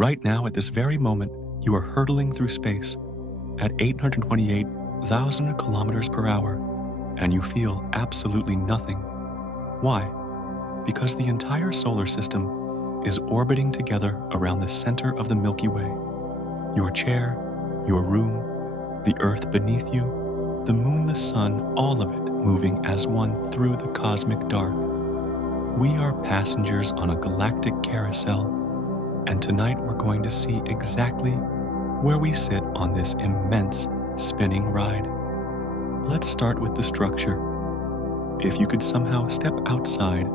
Right now, at this very moment, you are hurtling through space at 828,000 kilometers per hour, and you feel absolutely nothing. Why? Because the entire solar system is orbiting together around the center of the Milky Way. Your chair, your room, the Earth beneath you, the moon, the sun, all of it moving as one through the cosmic dark. We are passengers on a galactic carousel, and tonight we're going to see exactly where we sit on this immense spinning ride. Let's start with the structure. If you could somehow step outside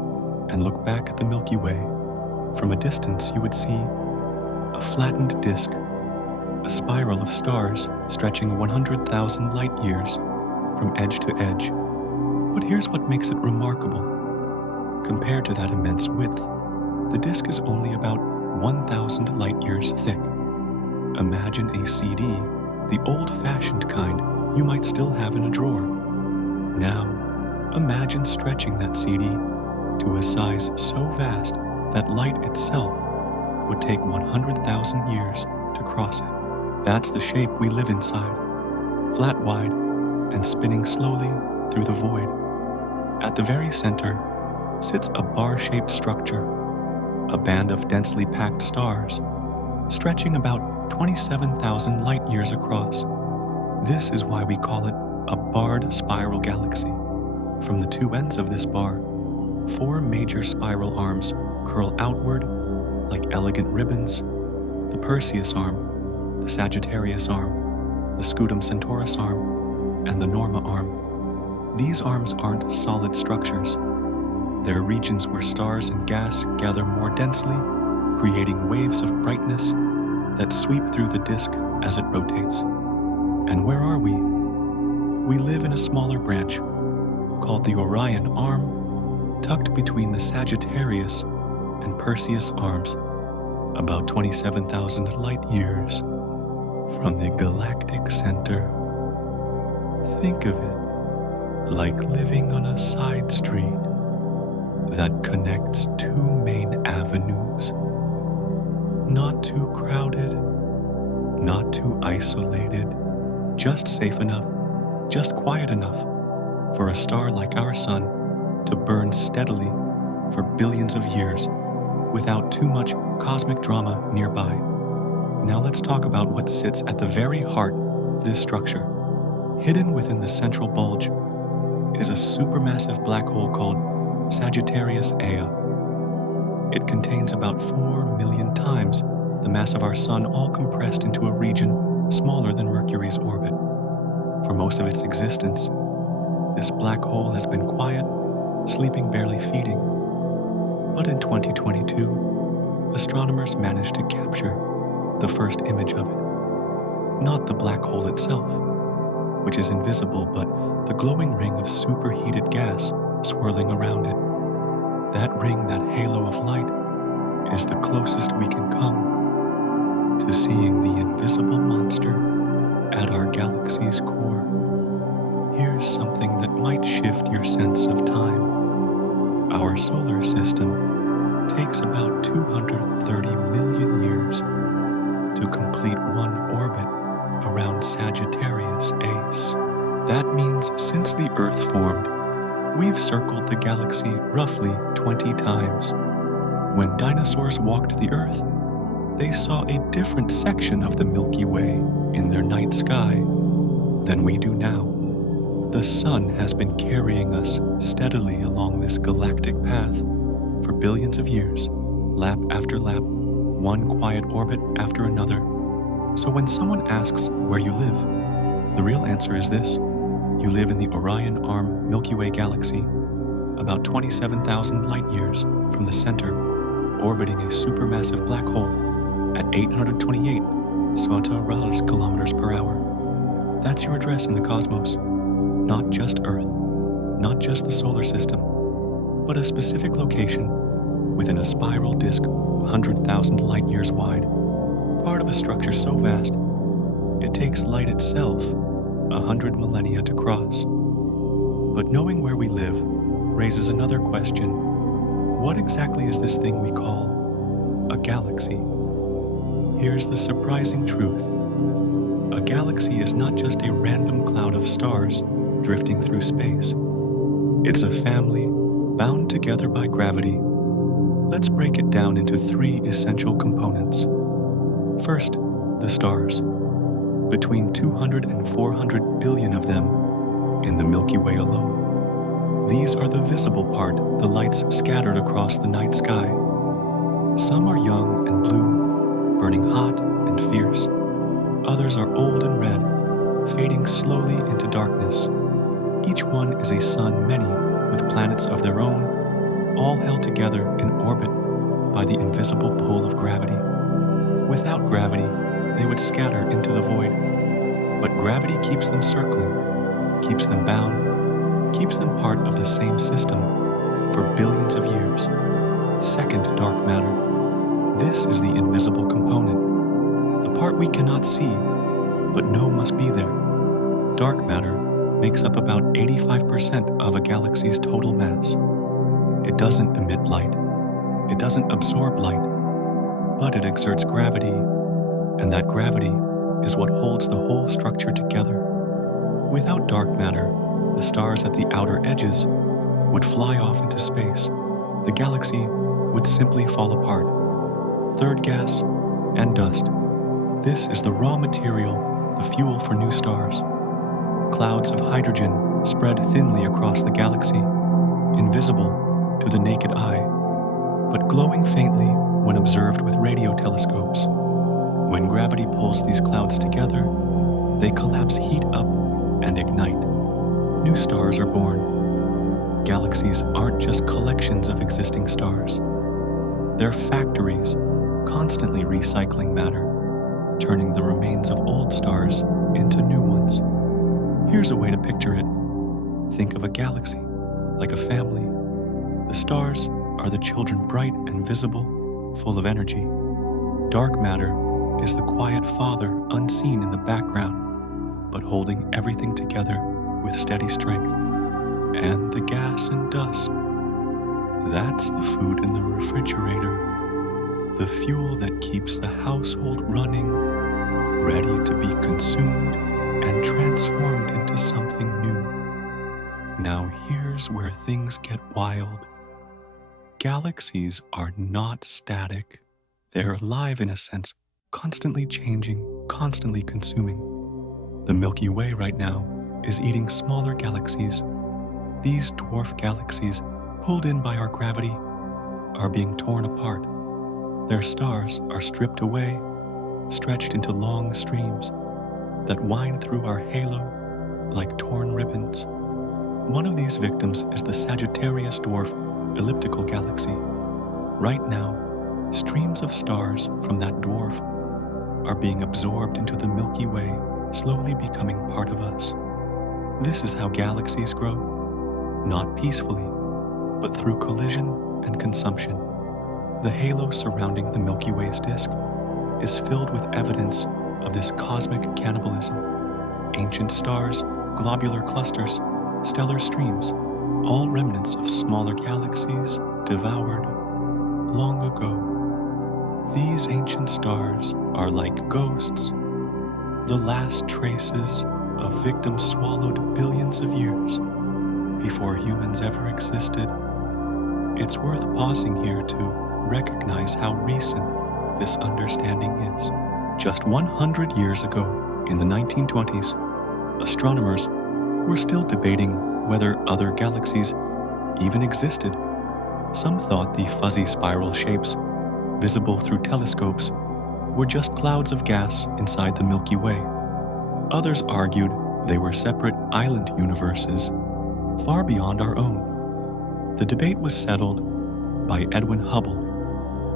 and look back at the Milky Way, from a distance you would see a flattened disk, a spiral of stars stretching 100,000 light years from edge to edge. But here's what makes it remarkable. Compared to that immense width, the disk is only about 1,000 light years thick. Imagine a CD, the old-fashioned kind you might still have in a drawer. Now, imagine stretching that CD to a size so vast that light itself would take 100,000 years to cross it. That's the shape we live inside, flat wide and spinning slowly through the void. At the very center sits a bar-shaped structure, a band of densely packed stars, stretching about 27,000 light years across. This is why we call it a barred spiral galaxy. From the two ends of this bar, 4 major spiral arms curl outward like elegant ribbons: the Perseus arm, the Sagittarius arm, the Scutum Centaurus arm, and the Norma arm. These arms aren't solid structures. They're regions where stars and gas gather more densely, creating waves of brightness that sweep through the disk as it rotates. And where are we? We live in a smaller branch called the Orion arm, tucked between the Sagittarius and Perseus arms, about 27,000 light years from the galactic center. Think of it like living on a side street that connects 2 main avenues. Not too crowded, not too isolated, just safe enough, just quiet enough for a star like our sun to burn steadily for billions of years without too much cosmic drama nearby. Now let's talk about what sits at the very heart of this structure. Hidden within the central bulge is a supermassive black hole called Sagittarius A. It contains about 4 million times the mass of our sun, all compressed into a region smaller than Mercury's orbit. For most of its existence, this black hole has been quiet, sleeping, barely feeding. But in 2022, astronomers managed to capture the first image of it. Not the black hole itself, which is invisible, but the glowing ring of superheated gas swirling around it. That ring, that halo of light, is the closest we can come to seeing the invisible monster at our galaxy's core. Here's something that might shift your sense of time. Our solar system takes about 230 million years to complete one orbit around Sagittarius Ace. That means since the Earth formed, we've circled the galaxy roughly 20 times. When dinosaurs walked the Earth, they saw a different section of the Milky Way in their night sky than we do now. The sun has been carrying us steadily along this galactic path for billions of years, lap after lap, one quiet orbit after another. So when someone asks where you live, the real answer is this: you live in the Orion Arm Milky Way galaxy, about 27,000 light years from the center, orbiting a supermassive black hole at 828 kilometers per hour. That's your address in the cosmos. Not just Earth, not just the solar system, but a specific location within a spiral disk 100,000 light years wide, part of a structure so vast it takes light itself 100 millennia to cross. But knowing where we live raises another question. What exactly is this thing we call a galaxy? Here's the surprising truth. A galaxy is not just a random cloud of stars drifting through space. It's a family bound together by gravity. Let's break it down into three essential components. First, the stars. Between 200 and 400 billion of them in the Milky Way alone. These are the visible part, the lights scattered across the night sky. Some are young and blue, burning hot and fierce. Others are old and red, fading slowly into darkness. Each one is a sun, many with planets of their own, all held together in orbit by the invisible pull of gravity. Without gravity, they would scatter into the void. But gravity keeps them circling, keeps them bound, keeps them part of the same system for billions of years. Second, dark matter. This is the invisible component, the part we cannot see, but know must be there. Dark matter makes up about 85% of a galaxy's total mass. It doesn't emit light, it doesn't absorb light, but it exerts gravity, and that gravity is what holds the whole structure together. Without dark matter, the stars at the outer edges would fly off into space. The galaxy would simply fall apart. Third, gas and dust. This is the raw material, the fuel for new stars. Clouds of hydrogen spread thinly across the galaxy, invisible to the naked eye, but glowing faintly when observed with radio telescopes. When gravity pulls these clouds together, they collapse, heat up, and ignite. New stars are born. Galaxies aren't just collections of existing stars. They're factories, constantly recycling matter, turning the remains of old stars into new ones. Here's a way to picture it. Think of a galaxy like a family. The stars are the children, bright and visible, full of energy. Dark matter is the quiet father, unseen in the background, but holding everything together with steady strength. And the gas and dust, that's the food in the refrigerator, the fuel that keeps the household running, ready to be consumed and transformed into something new. Now here's where things get wild. Galaxies are not static. They're alive in a sense, constantly changing, constantly consuming. The Milky Way right now is eating smaller galaxies. These dwarf galaxies, pulled in by our gravity, are being torn apart. Their stars are stripped away, stretched into long streams that wind through our halo like torn ribbons. One of these victims is the Sagittarius dwarf elliptical galaxy. Right now, streams of stars from that dwarf are being absorbed into the Milky Way, slowly becoming part of us. This is how galaxies grow, not peacefully, but through collision and consumption. The halo surrounding the Milky Way's disk is filled with evidence of this cosmic cannibalism. Ancient stars, globular clusters, stellar streams, all remnants of smaller galaxies devoured long ago. These ancient stars are like ghosts, the last traces of victims swallowed billions of years before humans ever existed. It's worth pausing here to recognize how recent this understanding is. Just 100 years ago, in the 1920s, astronomers were still debating whether other galaxies even existed. Some thought the fuzzy spiral shapes, visible through telescopes, were just clouds of gas inside the Milky Way. Others argued they were separate island universes, far beyond our own. The debate was settled by Edwin Hubble,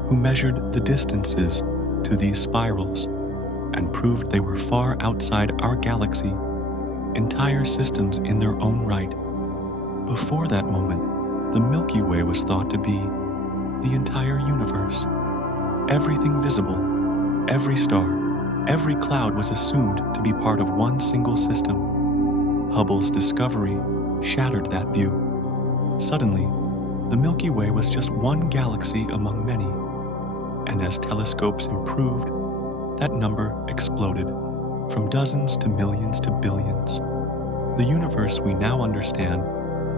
who measured the distances to these spirals and proved they were far outside our galaxy, entire systems in their own right. Before that moment, the Milky Way was thought to be the entire universe. Everything visible, every star, every cloud was assumed to be part of one single system. Hubble's discovery shattered that view. Suddenly, the Milky Way was just one galaxy among many, and as telescopes improved, that number exploded from dozens to millions to billions. The universe we now understand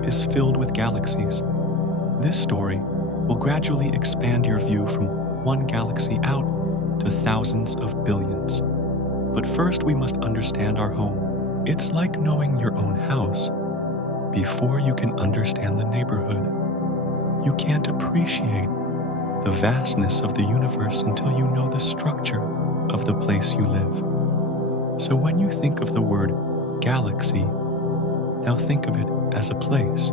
is filled with galaxies. This story will gradually expand your view from one galaxy out to thousands of billions. But first, we must understand our home. It's like knowing your own house before you can understand the neighborhood. You can't appreciate the vastness of the universe until you know the structure of the place you live. So when you think of the word galaxy, now think of it as a place,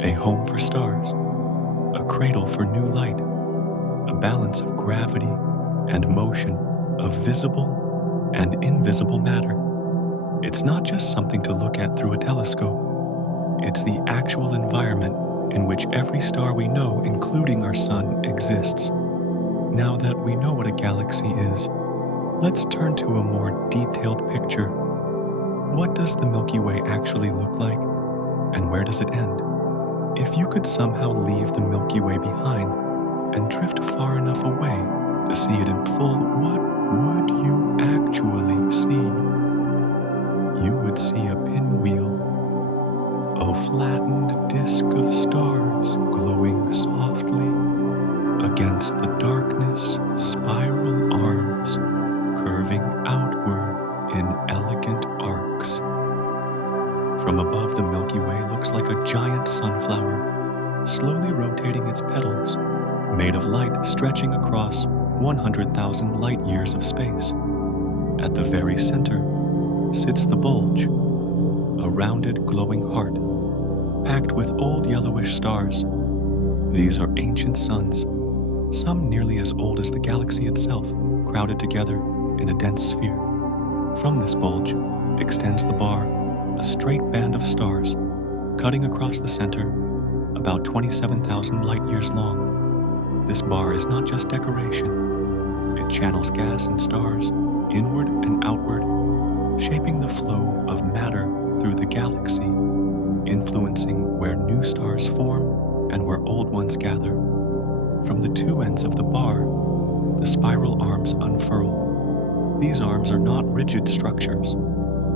a home for stars, a cradle for new light, a balance of gravity and motion, of visible and invisible matter. It's not just something to look at through a telescope. It's the actual environment in which every star we know, including our sun, exists. Now that we know what a galaxy is, let's turn to a more detailed picture. What does the Milky Way actually look like, and where does it end? If you could somehow leave the Milky Way behind and drift far enough away to see it in full, what would you actually see? You would see a pinwheel, a flattened disk of stars glowing softly against the darkness, spiral arms curving outward in elegant arcs. From above, the Milky Way looks like a giant sunflower, slowly rotating its petals, made of light stretching across 100,000 light years of space. At the very center sits the bulge, a rounded, glowing heart, packed with old yellowish stars. These are ancient suns, some nearly as old as the galaxy itself, crowded together in a dense sphere. From this bulge extends the bar, a straight band of stars, cutting across the center, about 27,000 light years long. This bar is not just decoration. It channels gas and stars inward and outward, shaping the flow of matter through the galaxy, influencing where new stars form and where old ones gather. From the two ends of the bar, the spiral arms unfurl. These arms are not rigid structures,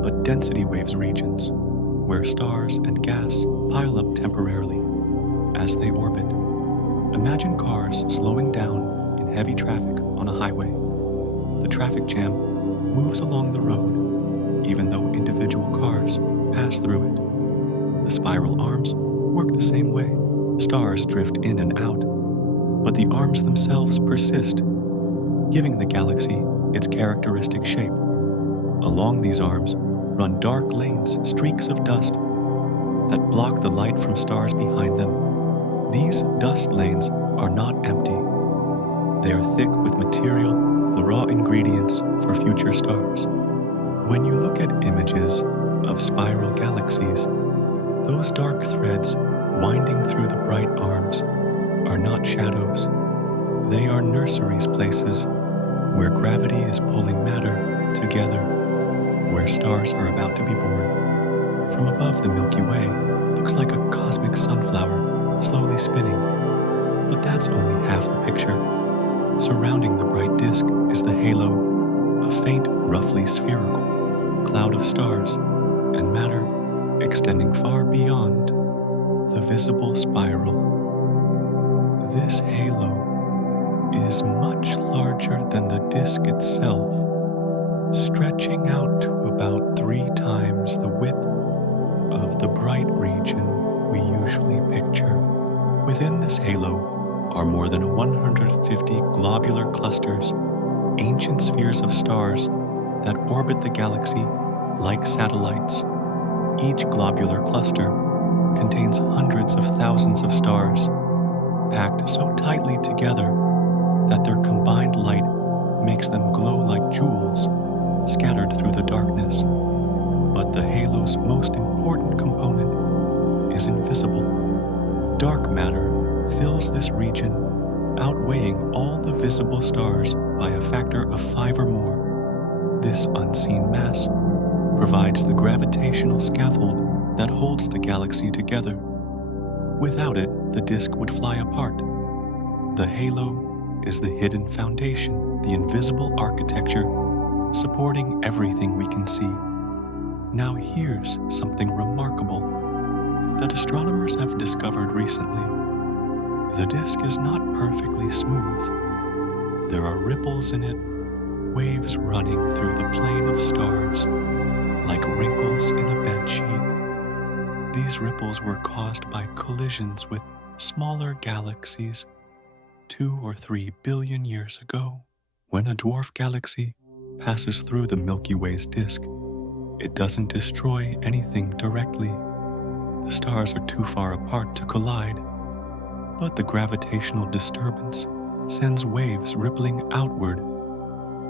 but density waves regions, where stars and gas pile up temporarily as they orbit. Imagine cars slowing down in heavy traffic on a highway. The traffic jam moves along the road, even though individual cars pass through it. The spiral arms work the same way. Stars drift in and out, but the arms themselves persist, giving the galaxy its characteristic shape. Along these arms run dark lanes, streaks of dust that block the light from stars behind them. These dust lanes are not empty. They are thick with material, the raw ingredients for future stars. When you look at images of spiral galaxies, those dark threads winding through the bright arms are not shadows. They are nurseries, places where gravity is pulling matter together, where stars are about to be born. From above, the Milky Way looks like a cosmic sunflower slowly spinning, but that's only half the picture. Surrounding the bright disk is the halo, a faint, roughly spherical cloud of stars and matter extending far beyond the visible spiral. This halo is much larger than the disk itself, stretching out to about 3 times the width of the bright region we usually picture. Within this halo are more than 150 globular clusters, ancient spheres of stars that orbit the galaxy like satellites. Each globular cluster contains hundreds of thousands of stars, packed so tightly together that their combined light makes them glow like jewels scattered through the darkness. But the halo's most important component is invisible. Dark matter fills this region, outweighing all the visible stars by a factor of 5 or more. This unseen mass provides the gravitational scaffold that holds the galaxy together. Without it, the disk would fly apart. The halo is the hidden foundation, the invisible architecture supporting everything we can see. Now here's something remarkable that astronomers have discovered recently. The disk is not perfectly smooth. There are ripples in it, waves running through the plane of stars, like wrinkles in a bed sheet. These ripples were caused by collisions with smaller galaxies 2 or 3 billion years ago. When a dwarf galaxy passes through the Milky Way's disk, it doesn't destroy anything directly. The stars are too far apart to collide, but the gravitational disturbance sends waves rippling outward,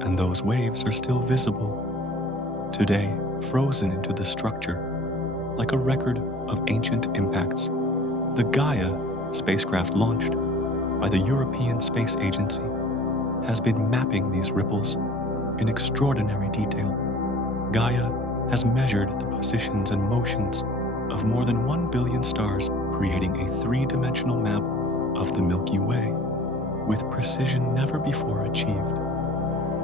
and those waves are still visible, today frozen into the structure, like a record of ancient impacts. The Gaia spacecraft launched by the European Space Agency has been mapping these ripples in extraordinary detail. Gaia has measured the positions and motions of more than 1 billion stars, creating a three-dimensional map of the Milky Way with precision never before achieved.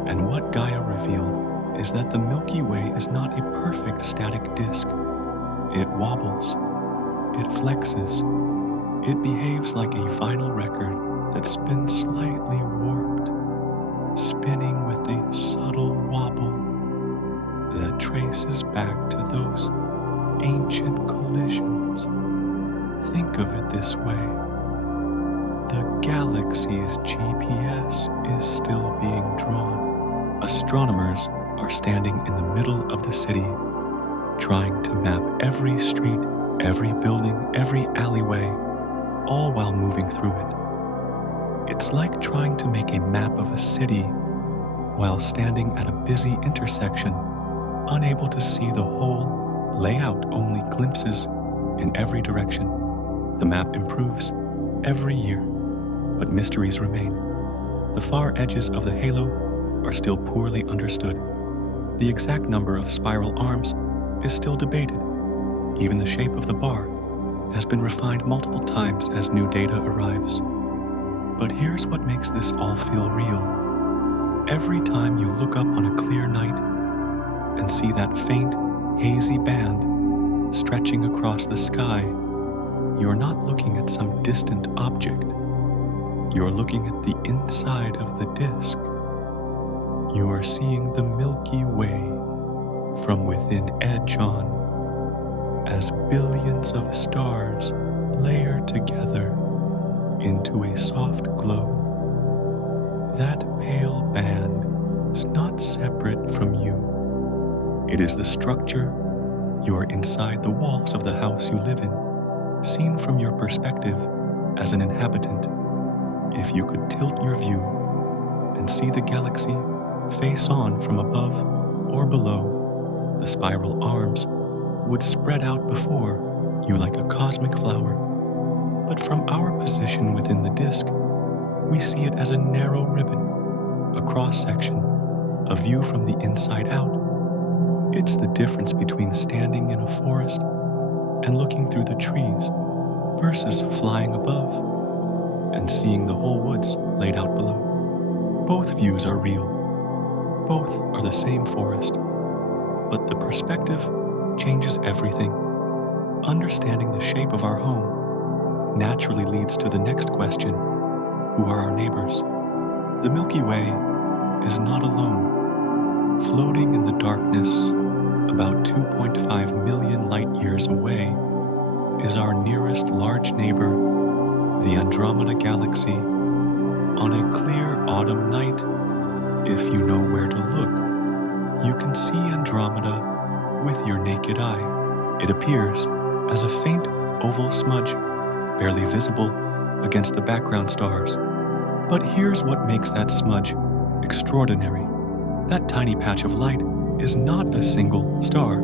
And what Gaia revealed is that the Milky Way is not a perfect static disk. It wobbles, it flexes, it behaves like a vinyl record that spins slightly warped, spinning with a subtle wobble that traces back to those ancient collisions. Think of it this way. The galaxy's GPS is still being drawn. Astronomers are standing in the middle of the city, trying to map every street, every building, every alleyway, all while moving through it. It's like trying to make a map of a city while standing at a busy intersection, unable to see the whole layout, only glimpses in every direction. The map improves every year, but mysteries remain. The far edges of the halo are still poorly understood. The exact number of spiral arms is still debated. Even the shape of the bar has been refined multiple times as new data arrives. But here's what makes this all feel real. Every time you look up on a clear night and see that faint, hazy band stretching across the sky, you're not looking at some distant object. You're looking at the inside of the disk. You are seeing the Milky Way from within edge on, as billions of stars layer together into a soft glow. That pale band is not separate from you. It is the structure. You are inside the walls of the house you live in, seen from your perspective as an inhabitant. If you could tilt your view and see the galaxy face on from above or below, the spiral arms would spread out before you like a cosmic flower. But from our position within the disk, we see it as a narrow ribbon, a cross-section, a view from the inside out. It's the difference between standing in a forest and looking through the trees versus flying above and seeing the whole woods laid out below. Both views are real. Both are the same forest, but the perspective changes everything. Understanding the shape of our home naturally leads to the next question: who are our neighbors? The Milky Way is not alone. Floating in the darkness, about 2.5 million light years away, is our nearest large neighbor, the Andromeda Galaxy. On a clear autumn night, if you know where to look, you can see Andromeda with your naked eye. It appears as a faint oval smudge, barely visible against the background stars. But here's what makes that smudge extraordinary. That tiny patch of light is not a single star.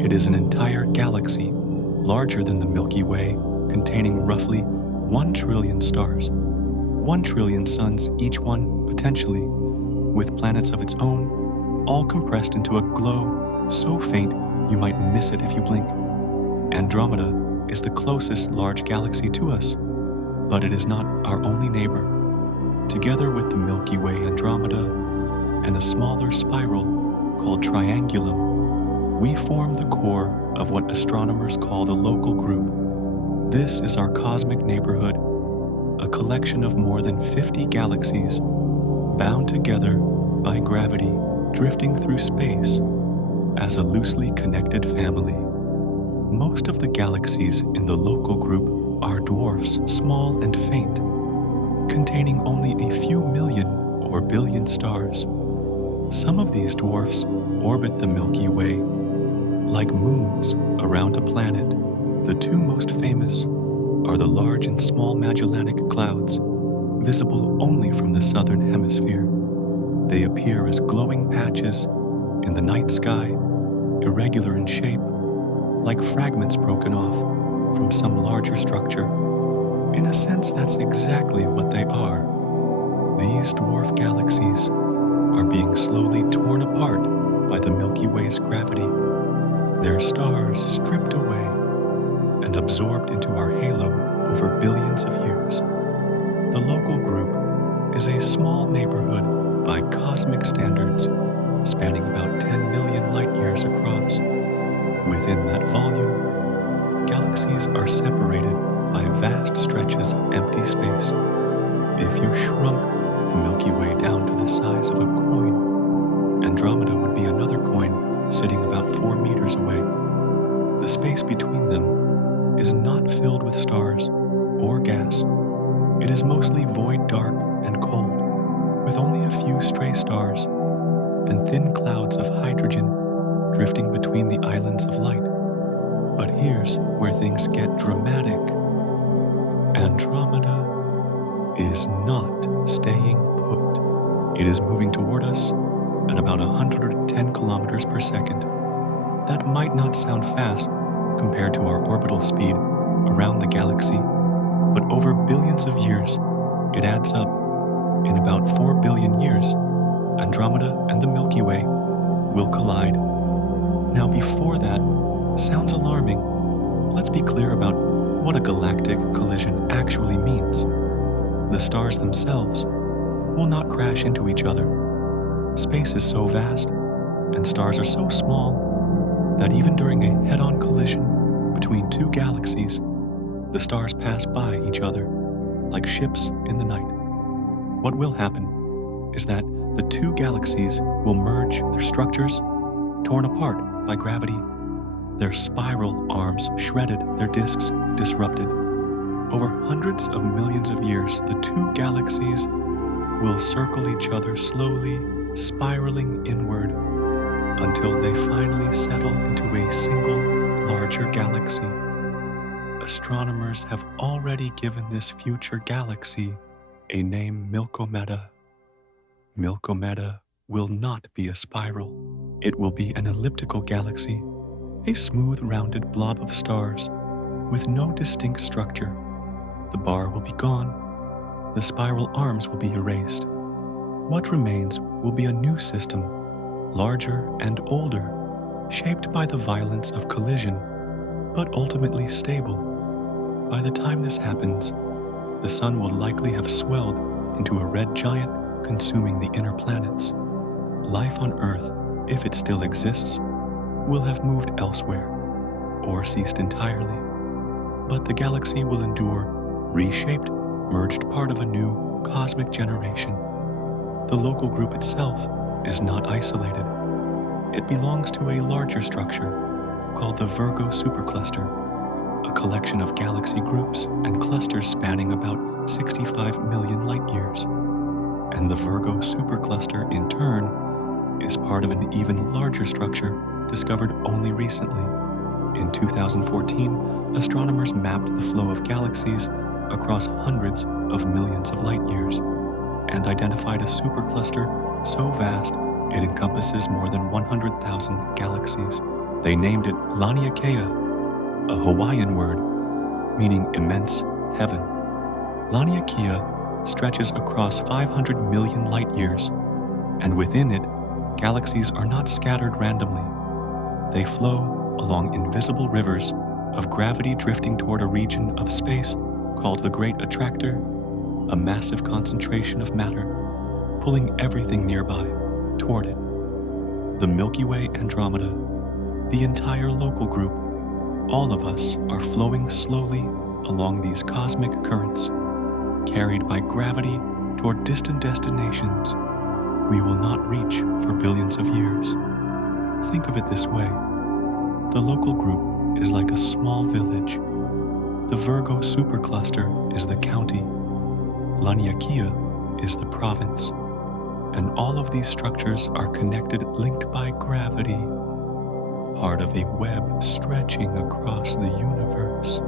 It is an entire galaxy, larger than the Milky Way, containing roughly 1 trillion stars. 1 trillion suns, each one potentially, with planets of its own, all compressed into a glow so faint you might miss it if you blink. Andromeda is the closest large galaxy to us, but it is not our only neighbor. Together with the Milky Way Andromeda and a smaller spiral called Triangulum, we form the core of what astronomers call the local group. This is our cosmic neighborhood, a collection of more than 50 galaxies bound together by gravity, drifting through space as a loosely connected family. Most of the galaxies in the local group are dwarfs, small and faint, containing only a few million or billion stars. Some of these dwarfs orbit the Milky Way like moons around a planet. The two most famous are the Large and Small Magellanic Clouds, visible only from the southern hemisphere. They appear as glowing patches in the night sky, irregular in shape, like fragments broken off from some larger structure. In a sense, that's exactly what they are. These dwarf galaxies are being slowly torn apart by the Milky Way's gravity, their stars stripped away and absorbed into our halo over billions of years. The local group is a small neighborhood by cosmic standards, spanning about 10 million light-years across. Within that volume, galaxies are separated by vast stretches of empty space. If you shrunk the Milky Way down to the size of a coin, Andromeda would be another coin sitting about 4 meters away. The space between them is not filled with stars or gas. It is mostly void, dark, and cold, with only a few stray stars and thin clouds of hydrogen drifting between the islands of light. But here's where things get dramatic. Andromeda is not staying put. It is moving toward us at about 110 kilometers per second. That might not sound fast compared to our orbital speed around the galaxy, but over billions of years, it adds up. In about 4 billion years, Andromeda and the Milky Way will collide. Now, before that sounds alarming, let's be clear about what a galactic collision actually means. The stars themselves will not crash into each other. Space is so vast, and stars are so small, that even during a head-on collision between two galaxies, the stars pass by each other like ships in the night. What will happen is that the two galaxies will merge, their structures torn apart by gravity, their spiral arms shredded, their disks disrupted. Over hundreds of millions of years, the two galaxies will circle each other slowly, spiraling inward until they finally settle into a single, larger galaxy. Astronomers have already given this future galaxy a name: Milkomeda. Milkomeda will not be a spiral. It will be an elliptical galaxy, a smooth, rounded blob of stars with no distinct structure. The bar will be gone. The spiral arms will be erased. What remains will be a new system, larger and older, shaped by the violence of collision, but ultimately stable. By the time this happens, the sun will likely have swelled into a red giant, consuming the inner planets. Life on Earth, if it still exists, will have moved elsewhere or ceased entirely. But the galaxy will endure, reshaped, merged part of a new cosmic generation. The local group itself is not isolated. It belongs to a larger structure called the Virgo supercluster, a collection of galaxy groups and clusters spanning about 65 million light-years. And the Virgo supercluster, in turn, is part of an even larger structure discovered only recently. In 2014, astronomers mapped the flow of galaxies across hundreds of millions of light-years and identified a supercluster so vast it encompasses more than 100,000 galaxies. They named it Laniakea, a Hawaiian word meaning immense heaven. Laniakea stretches across 500 million light-years, and within it, galaxies are not scattered randomly. They flow along invisible rivers of gravity, drifting toward a region of space called the Great Attractor a massive concentration of matter, pulling everything nearby toward it. The Milky Way, Andromeda, the entire local group, all of us are flowing slowly along these cosmic currents, carried by gravity toward distant destinations we will not reach for billions of years. Think of it this way. The local group is like a small village. The Virgo supercluster is the county. Laniakea is the province. And all of these structures are connected, linked by gravity, part of a web stretching across the universe.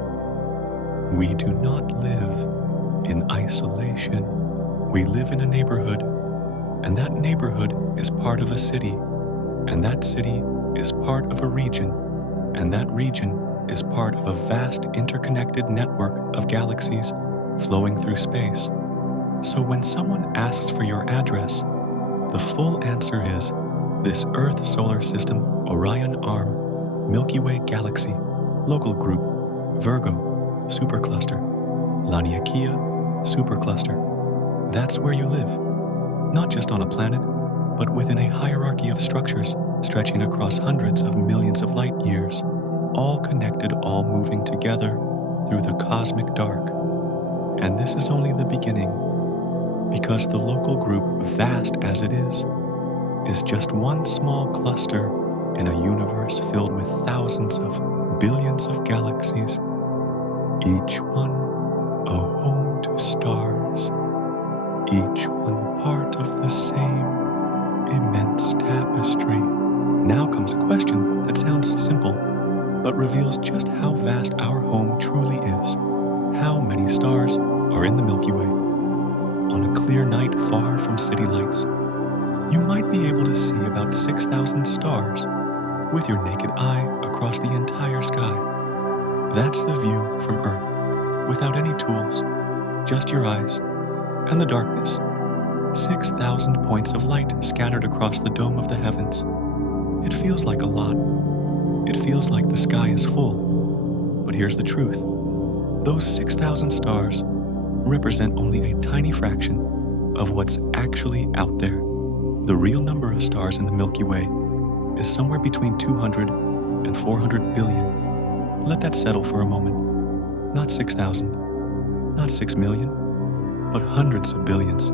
We do not live in isolation. We live in a neighborhood, and that neighborhood is part of a city, and that city is part of a region, and that region is part of a vast interconnected network of galaxies flowing through space. So when someone asks for your address, the full answer is this Earth solar system, Orion Arm, Milky Way galaxy, local group, Virgo, supercluster, Laniakea, supercluster. That's where you live, not just on a planet, but within a hierarchy of structures stretching across hundreds of millions of light years, all connected, all moving together through the cosmic dark. And this is only the beginning, because the local group, vast as it is just one small cluster in a universe filled with thousands of billions of galaxies, each one a home to stars, each one part of the same immense tapestry. Now comes a question that sounds simple, but reveals just how vast our home truly is. How many stars are in the Milky Way? On a clear night far from city lights, you might be able to see about 6,000 stars with your naked eye across the entire sky. That's the view from Earth, without any tools, just your eyes and the darkness. 6,000 points of light scattered across the dome of the heavens. It feels like a lot. It feels like the sky is full. But here's the truth. Those 6,000 stars represent only a tiny fraction of what's actually out there. The real number of stars in the Milky Way is somewhere between 200 and 400 billion. Let that settle for a moment. Not 6,000, not 6 million, but hundreds of billions.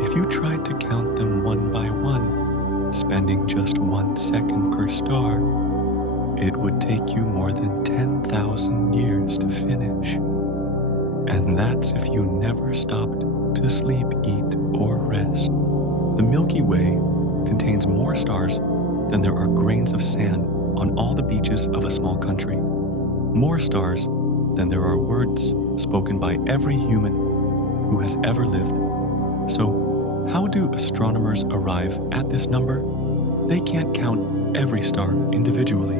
If you tried to count them one by one, spending just 1 second per star, it would take you more than 10,000 years to finish. And that's if you never stopped to sleep, eat, or rest. The Milky Way contains more stars than there are grains of sand on all the beaches of a small country. More stars than there are words spoken by every human who has ever lived. So, how do astronomers arrive at this number? They can't count every star individually.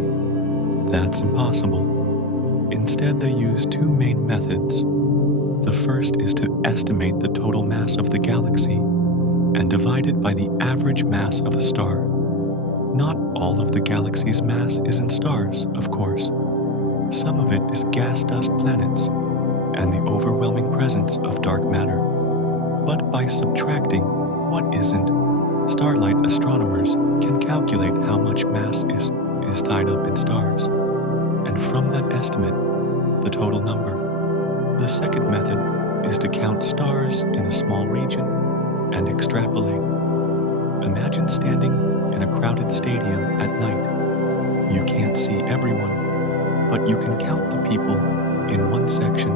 That's impossible. Instead, they use two main methods. The first is to estimate the total mass of the galaxy and divide it by the average mass of a star. Not all of the galaxy's mass is in stars, of course. Some of it is gas dust planets and the overwhelming presence of dark matter. But by subtracting what isn't, starlight astronomers can calculate how much mass is tied up in stars, and from that estimate, the total number. The second method is to count stars in a small region and extrapolate. Imagine standing in a crowded stadium at night. You can't see everyone, but you can count the people in one section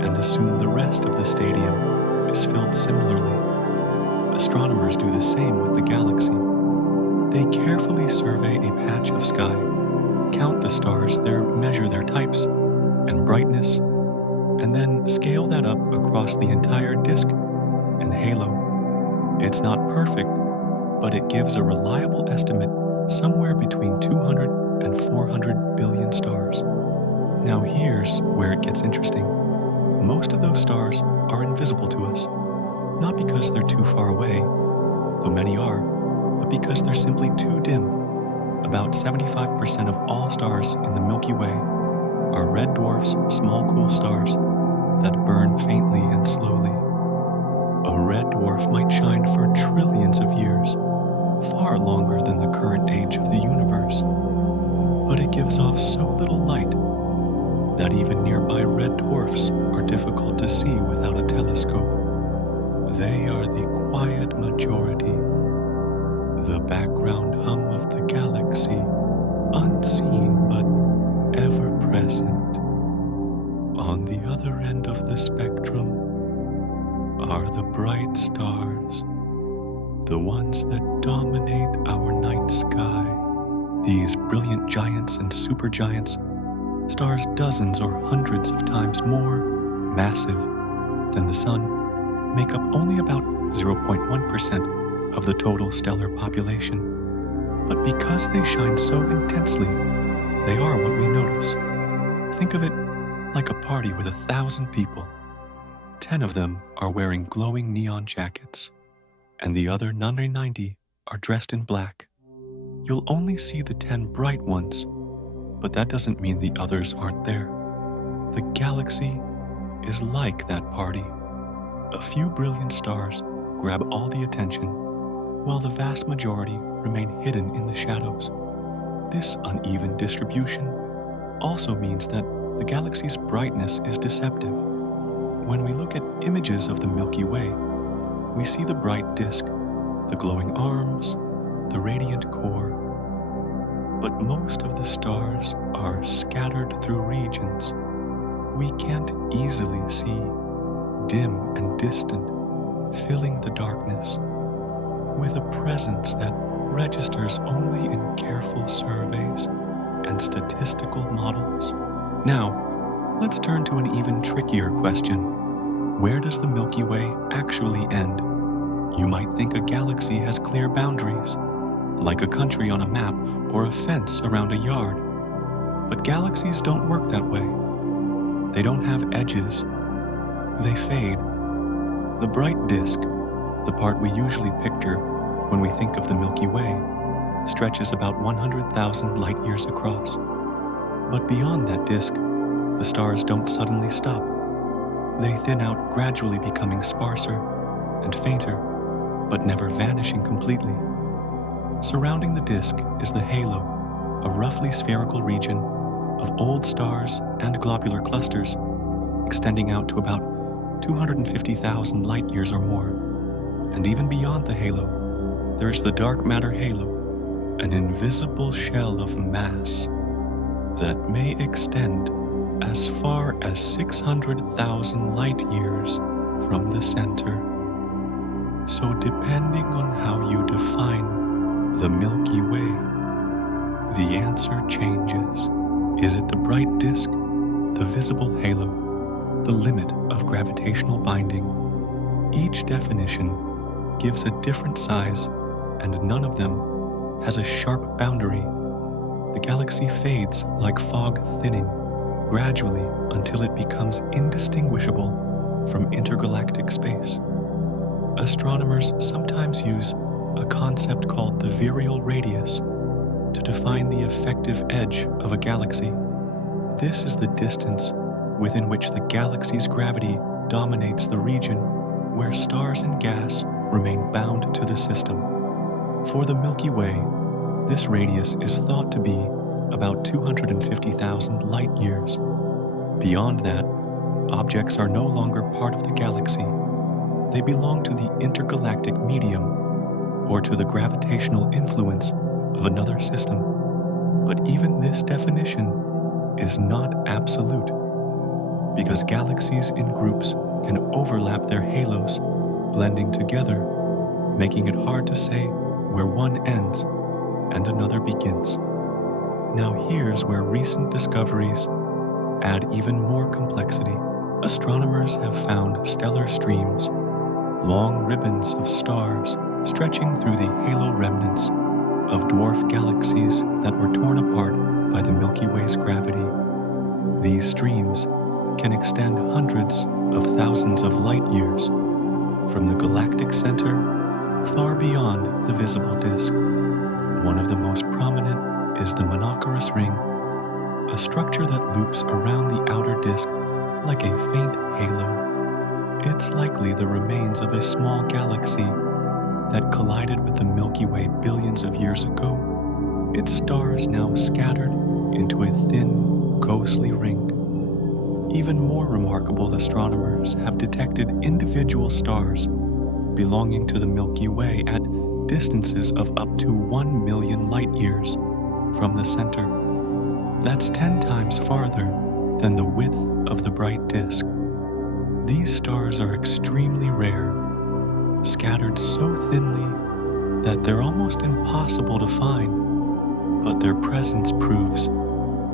and assume the rest of the stadium is filled similarly. Astronomers do the same with the galaxy. They carefully survey a patch of sky, count the stars, measure their types and brightness, and then scale that up across the entire disk and halo. It's not perfect, but it gives a reliable estimate somewhere between 200 and 400 billion stars. Now here's where it gets interesting. Most of those stars are invisible to us, not because they're too far away, though many are, but because they're simply too dim. About 75% of all stars in the Milky Way are red dwarfs, small cool stars. that burn faintly and slowly. A red dwarf might shine for trillions of years, far longer than the current age of the universe, but it gives off so little light that even nearby red dwarfs are difficult to see without a telescope. They are the quiet majority, the background hum of the galaxy, unseen but ever present. On the other end of the spectrum are the bright stars, the ones that dominate our night sky. These brilliant giants and supergiants, stars dozens or hundreds of times more massive than the Sun, make up only about 0.1% of the total stellar population. But because they shine so intensely, they are what we notice. Think of it like a party with 1,000 people. 10 of them are wearing glowing neon jackets, and the other 990 are dressed in black. You'll only see the 10 bright ones, but that doesn't mean the others aren't there. The galaxy is like that party. A few brilliant stars grab all the attention, while the vast majority remain hidden in the shadows. This uneven distribution also means that the galaxy's brightness is deceptive. When we look at images of the Milky Way, we see the bright disk, the glowing arms, the radiant core. But most of the stars are scattered through regions we can't easily see, dim and distant, filling the darkness with a presence that registers only in careful surveys and statistical models. Now, let's turn to an even trickier question. Where does the Milky Way actually end? You might think a galaxy has clear boundaries, like a country on a map or a fence around a yard. But galaxies don't work that way. They don't have edges. They fade. The bright disk, the part we usually picture when we think of the Milky Way, stretches about 100,000 light years across. But beyond that disk, the stars don't suddenly stop. They thin out, gradually becoming sparser and fainter, but never vanishing completely. Surrounding the disk is the halo, a roughly spherical region of old stars and globular clusters extending out to about 250,000 light years or more. And even beyond the halo, there's the dark matter halo, an invisible shell of mass that may extend as far as 600,000 light years from the center. So depending on how you define the Milky Way, the answer changes. Is it the bright disk, the visible halo, the limit of gravitational binding? Each definition gives a different size, and none of them has a sharp boundary. The galaxy fades like fog thinning, gradually until it becomes indistinguishable from intergalactic space. Astronomers sometimes use a concept called the virial radius to define the effective edge of a galaxy. This is the distance within which the galaxy's gravity dominates the region where stars and gas remain bound to the system. For the Milky Way, this radius is thought to be about 250,000 light years. Beyond that, objects are no longer part of the galaxy. They belong to the intergalactic medium or to the gravitational influence of another system. But even this definition is not absolute, because galaxies in groups can overlap their halos, blending together, making it hard to say where one ends and another begins. Now here's where recent discoveries add even more complexity. Astronomers have found stellar streams, long ribbons of stars stretching through the halo remnants of dwarf galaxies that were torn apart by the Milky Way's gravity. These streams can extend hundreds of thousands of light years from the galactic center far beyond the visible disk. One of the most prominent is the monochorous ring, a structure that loops around the outer disk like a faint halo. It's likely the remains of a small galaxy that collided with the Milky Way billions of years ago, its stars now scattered into a thin, ghostly ring. Even more remarkable astronomers have detected individual stars belonging to the Milky Way at distances of up to 1 million light-years from the center. That's 10 times farther than the width of the bright disk. These stars are extremely rare, scattered so thinly that they're almost impossible to find, but their presence proves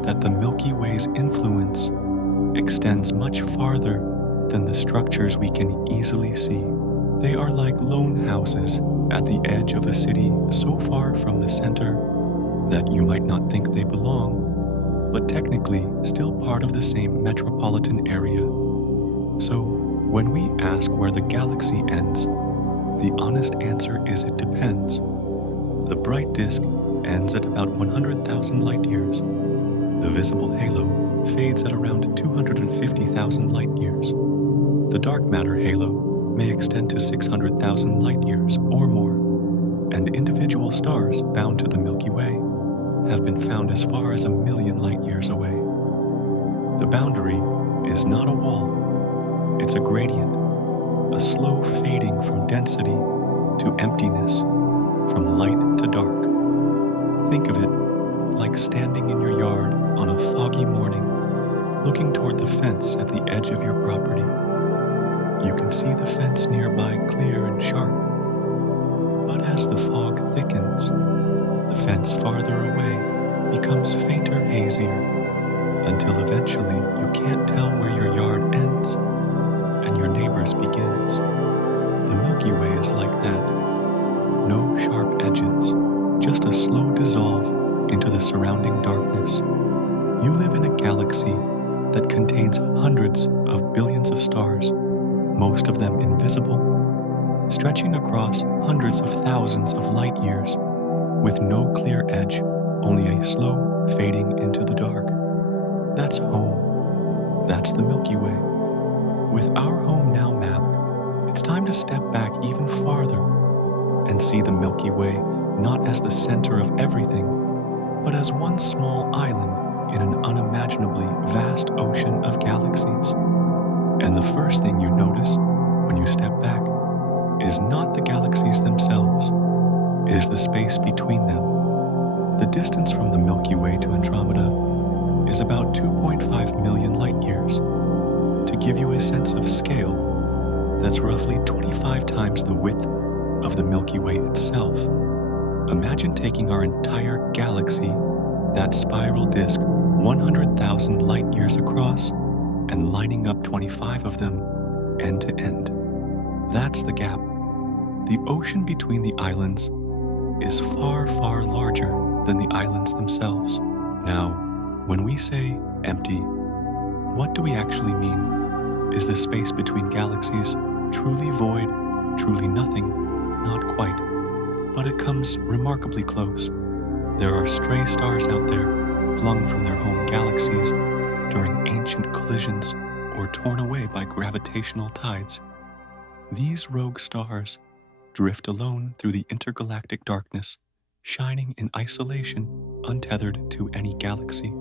that the Milky Way's influence extends much farther than the structures we can easily see. They are like lone houses at the edge of a city so far from the center that you might not think they belong, but technically still part of the same metropolitan area. So, when we ask where the galaxy ends, the honest answer is it depends. The bright disk ends at about 100,000 light-years. The visible halo fades at around 250,000 light-years. The dark matter halo may extend to 600,000 light-years or more, and individual stars bound to the Milky Way have been found as far as 1 million light-years away. The boundary is not a wall, it's a gradient, a slow fading from density to emptiness, from light to dark. Think of it like standing in your yard on a foggy morning, looking toward the fence at the edge of your property. You can see the fence nearby clear and sharp, but as the fog thickens, the fence farther away becomes fainter, hazier, until eventually you can't tell where your yard ends and your neighbor's begins. The Milky Way is like that. No sharp edges, just a slow dissolve into the surrounding darkness. You live in a galaxy that contains hundreds of billions of stars, most of them invisible, stretching across hundreds of thousands of light years, with no clear edge, only a slow fading into the dark. That's home. That's the Milky Way. With our home now mapped, it's time to step back even farther and see the Milky Way not as the center of everything, but as one small island in an unimaginably vast ocean of galaxies. And the first thing you notice when you step back is not the galaxies themselves, it is the space between them. The distance from the Milky Way to Andromeda is about 2.5 million light-years. To give you a sense of scale, that's roughly 25 times the width of the Milky Way itself. Imagine taking our entire galaxy, that spiral disk 100,000 light-years across, and lining up 25 of them end to end. That's the gap. The ocean between the islands is far, far larger than the islands themselves. Now, when we say empty, what do we actually mean? Is the space between galaxies truly void, truly nothing? Not quite, but it comes remarkably close. There are stray stars out there, flung from their home galaxies during ancient collisions or torn away by gravitational tides. These rogue stars drift alone through the intergalactic darkness, shining in isolation, untethered to any galaxy.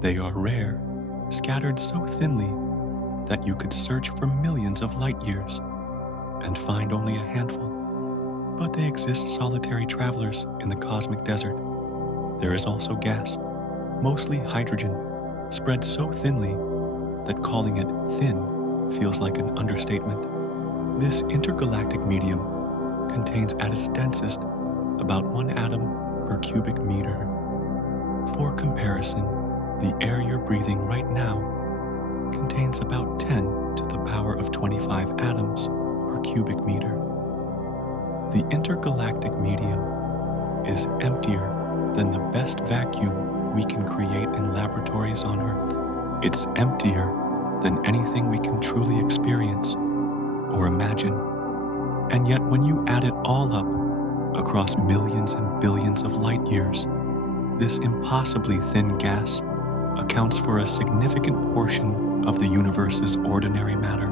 They are rare, scattered so thinly that you could search for millions of light years and find only a handful. But they exist solitary travelers in the cosmic desert. There is also gas, mostly hydrogen, spread so thinly that calling it thin feels like an understatement. This intergalactic medium contains at its densest about 1 atom per cubic meter. For comparison, the air you're breathing right now contains about 10 to the power of 25 atoms per cubic meter. The intergalactic medium is emptier than the best vacuum we can create in laboratories on Earth. It's emptier than anything we can truly experience or imagine. And yet when you add it all up across millions and billions of light years, this impossibly thin gas accounts for a significant portion of the universe's ordinary matter.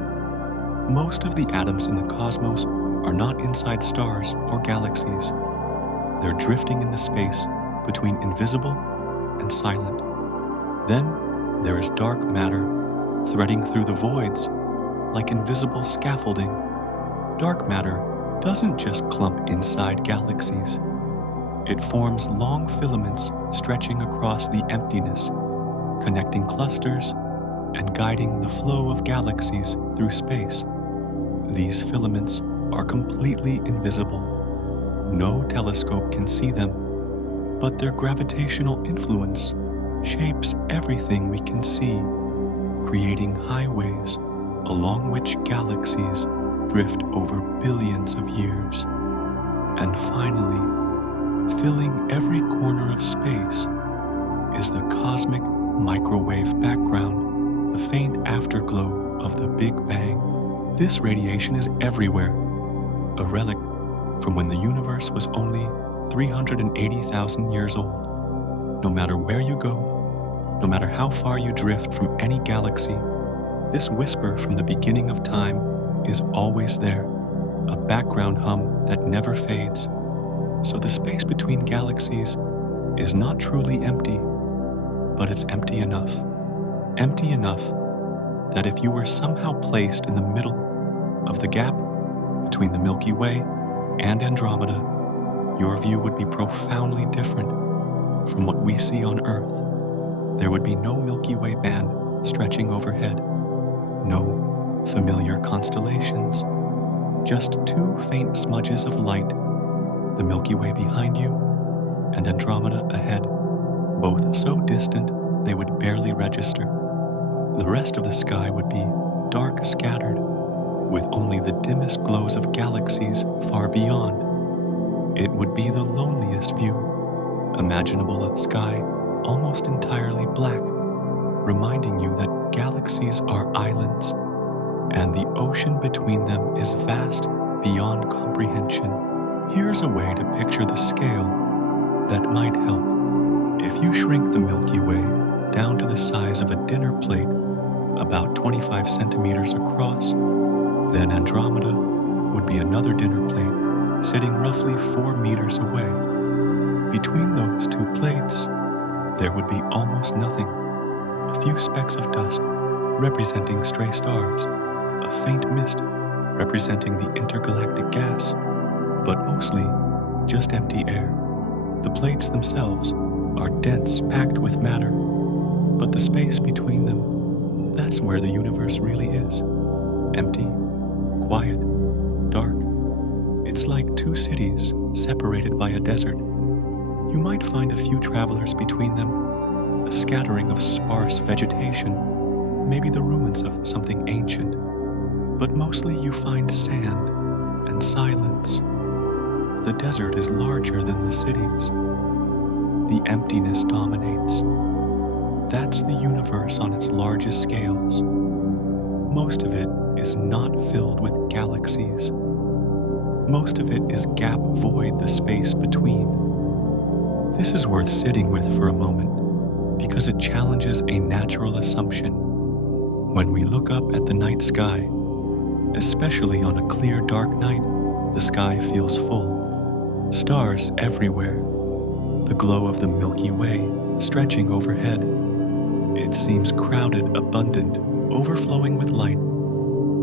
Most of the atoms in the cosmos are not inside stars or galaxies. They're drifting in the space between invisible and silent. Then there is dark matter threading through the voids like invisible scaffolding. Dark matter doesn't just clump inside galaxies. It forms long filaments stretching across the emptiness, connecting clusters and guiding the flow of galaxies through space. These filaments are completely invisible. No telescope can see them, but their gravitational influence shapes everything we can see, creating highways along which galaxies drift over billions of years. And finally, filling every corner of space is the cosmic microwave background, the faint afterglow of the Big Bang. This radiation is everywhere, a relic from when the universe was only 380,000 years old. No matter where you go, no matter how far you drift from any galaxy, this whisper from the beginning of time is always there, a background hum that never fades. So the space between galaxies is not truly empty, but it's empty enough that if you were somehow placed in the middle of the gap between the Milky Way and Andromeda, your view would be profoundly different from what we see on Earth. There would be no Milky Way band stretching overhead, no familiar constellations, just two faint smudges of light, the Milky Way behind you and Andromeda ahead, both so distant they would barely register. The rest of the sky would be dark scattered, with only the dimmest glows of galaxies far beyond. It would be the loneliest view imaginable of sky, almost entirely black, reminding you that galaxies are islands, and the ocean between them is vast beyond comprehension. Here's a way to picture the scale that might help. If you shrink the Milky Way down to the size of a dinner plate, about 25 centimeters across, then Andromeda would be another dinner plate sitting roughly 4 meters away. Between those two plates, there would be almost nothing. A few specks of dust representing stray stars, a faint mist representing the intergalactic gas, but mostly just empty air. The plates themselves are dense, packed with matter, but the space between them, that's where the universe really is. Empty, quiet, dark. It's like two cities separated by a desert. You might find a few travelers between them, a scattering of sparse vegetation, maybe the ruins of something ancient, but mostly you find sand and silence. The desert is larger than the cities. The emptiness dominates. That's the universe on its largest scales. Most of it is not filled with galaxies. Most of it is gap void, the space between. This is worth sitting with for a moment because it challenges a natural assumption. When we look up at the night sky, especially on a clear, dark night, the sky feels full. Stars everywhere. The glow of the Milky Way stretching overhead. It seems crowded, abundant, overflowing with light.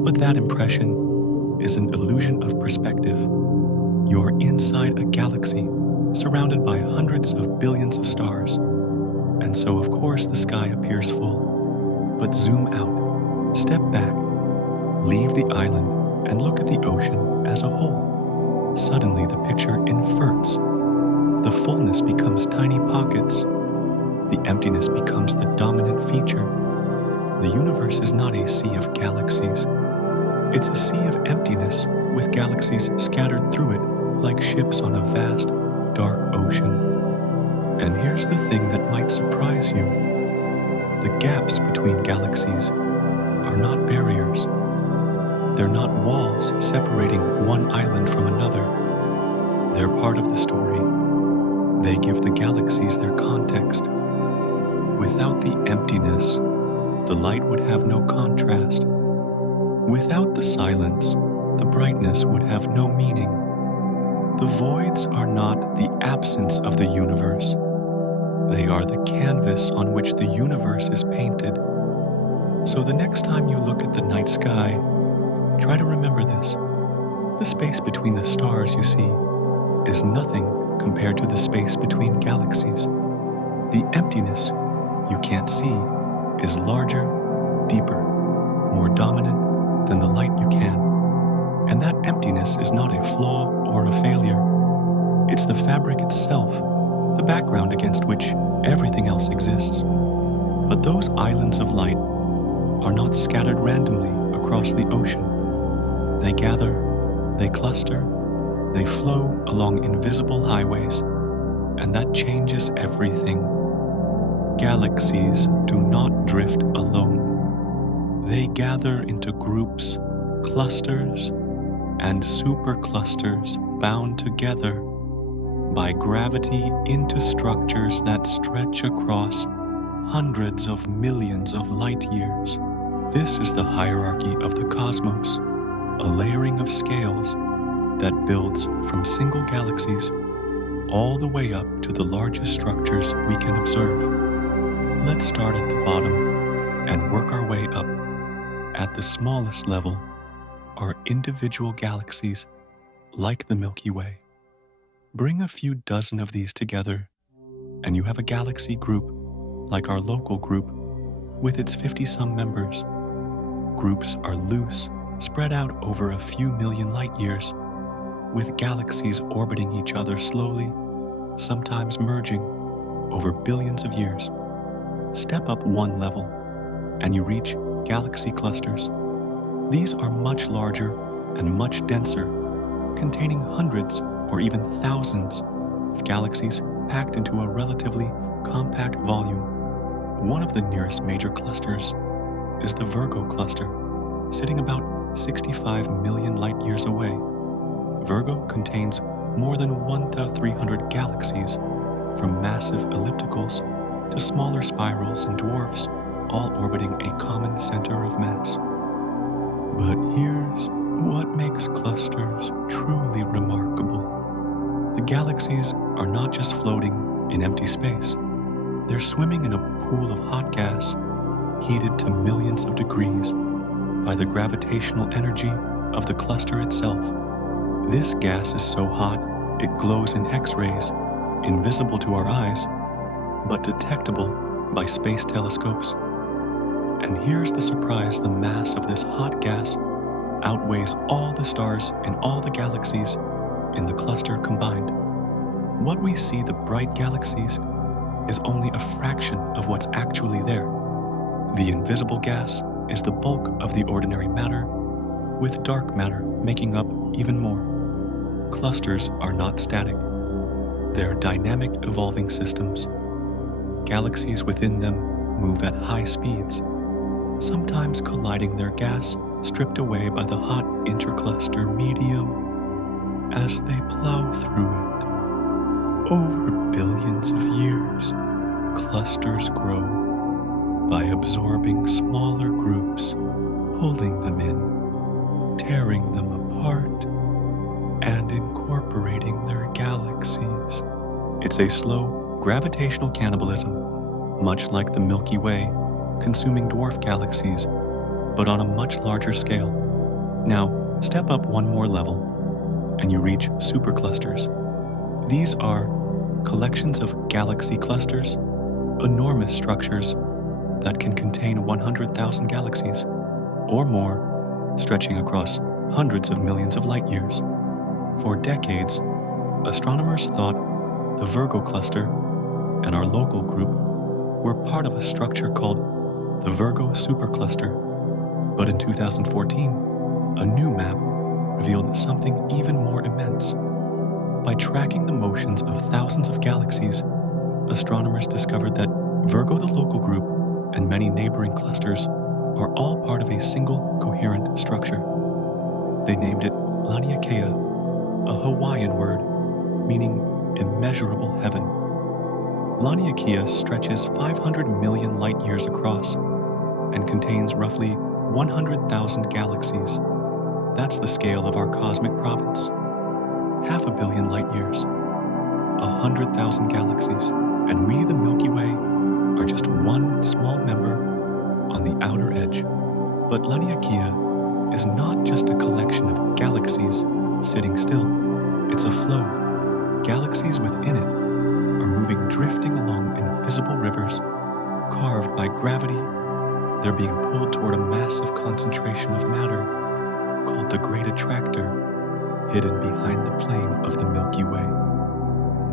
But that impression is an illusion of perspective. You're inside a galaxy surrounded by hundreds of billions of stars. And so, of course, the sky appears full. But zoom out, step back, leave the island, and look at the ocean as a whole. Suddenly, the picture inverts. The fullness becomes tiny pockets. The emptiness becomes the dominant feature. The universe is not a sea of galaxies. It's a sea of emptiness with galaxies scattered through it like ships on a vast, dark ocean. And here's the thing that might surprise you. The gaps between galaxies are not barriers. They're not walls separating one island from another. They're part of the story. They give the galaxies their context. Without the emptiness, the light would have no contrast. Without the silence, the brightness would have no meaning. The voids are not the absence of the universe. They are the canvas on which the universe is painted. So the next time you look at the night sky, try to remember this. The space between the stars you see is nothing compared to the space between galaxies. The emptiness you can't see is larger, deeper, more dominant than the light you can. And that emptiness is not a flaw or a failure. It's the fabric itself, the background against which everything else exists. But those islands of light are not scattered randomly across the ocean. They gather, they cluster, they flow along invisible highways, and that changes everything. Galaxies do not drift alone. They gather into groups, clusters, and superclusters bound together by gravity into structures that stretch across hundreds of millions of light years. This is the hierarchy of the cosmos, a layering of scales that builds from single galaxies all the way up to the largest structures we can observe. Let's start at the bottom and work our way up. At the smallest level are individual galaxies like the Milky Way. Bring a few dozen of these together, and you have a galaxy group like our local group with its 50-some members. Groups are loose, spread out over a few million light years, with galaxies orbiting each other slowly, sometimes merging over billions of years. Step up one level, and you reach galaxy clusters. These are much larger and much denser, containing hundreds or even thousands of galaxies packed into a relatively compact volume. One of the nearest major clusters is the Virgo cluster, sitting about 65 million light years away. Virgo contains more than 1,300 galaxies, from massive ellipticals to smaller spirals and dwarfs, all orbiting a common center of mass. But here's what makes clusters truly remarkable. The galaxies are not just floating in empty space. They're swimming in a pool of hot gas, heated to millions of degrees by the gravitational energy of the cluster itself. This gas is so hot, it glows in X-rays, invisible to our eyes, but detectable by space telescopes. And here's the surprise: the mass of this hot gas outweighs all the stars in all the galaxies in the cluster combined. What we see, the bright galaxies, is only a fraction of what's actually there. The invisible gas is the bulk of the ordinary matter, with dark matter making up even more. Clusters are not static. They're dynamic, evolving systems. Galaxies within them move at high speeds, sometimes colliding their gas stripped away by the hot intercluster medium as they plow through it. Over billions of years, clusters grow by absorbing smaller groups, pulling them in, tearing them apart, and incorporating their galaxies. It's a slow, gravitational cannibalism, much like the Milky Way, consuming dwarf galaxies, but on a much larger scale. Now, step up one more level, and you reach superclusters. These are collections of galaxy clusters, enormous structures that can contain 100,000 galaxies, or more, stretching across hundreds of millions of light years. For decades, astronomers thought the Virgo cluster and our local group were part of a structure called the Virgo supercluster. But in 2014, a new map revealed something even more immense. By tracking the motions of thousands of galaxies, astronomers discovered that Virgo, the local group, and many neighboring clusters are all part of a single coherent structure. They named it Laniakea, a Hawaiian word meaning immeasurable heaven. Laniakea stretches 500 million light years across, and contains roughly 100,000 galaxies. That's the scale of our cosmic province. 500 million light years, 100,000 galaxies, and we, the Milky Way, are just one small member on the outer edge. But Laniakea is not just a collection of galaxies sitting still. It's a flow. Galaxies within it are moving, drifting along invisible rivers carved by gravity. They're being pulled toward a massive concentration of matter called the Great Attractor, hidden behind the plane of the Milky Way.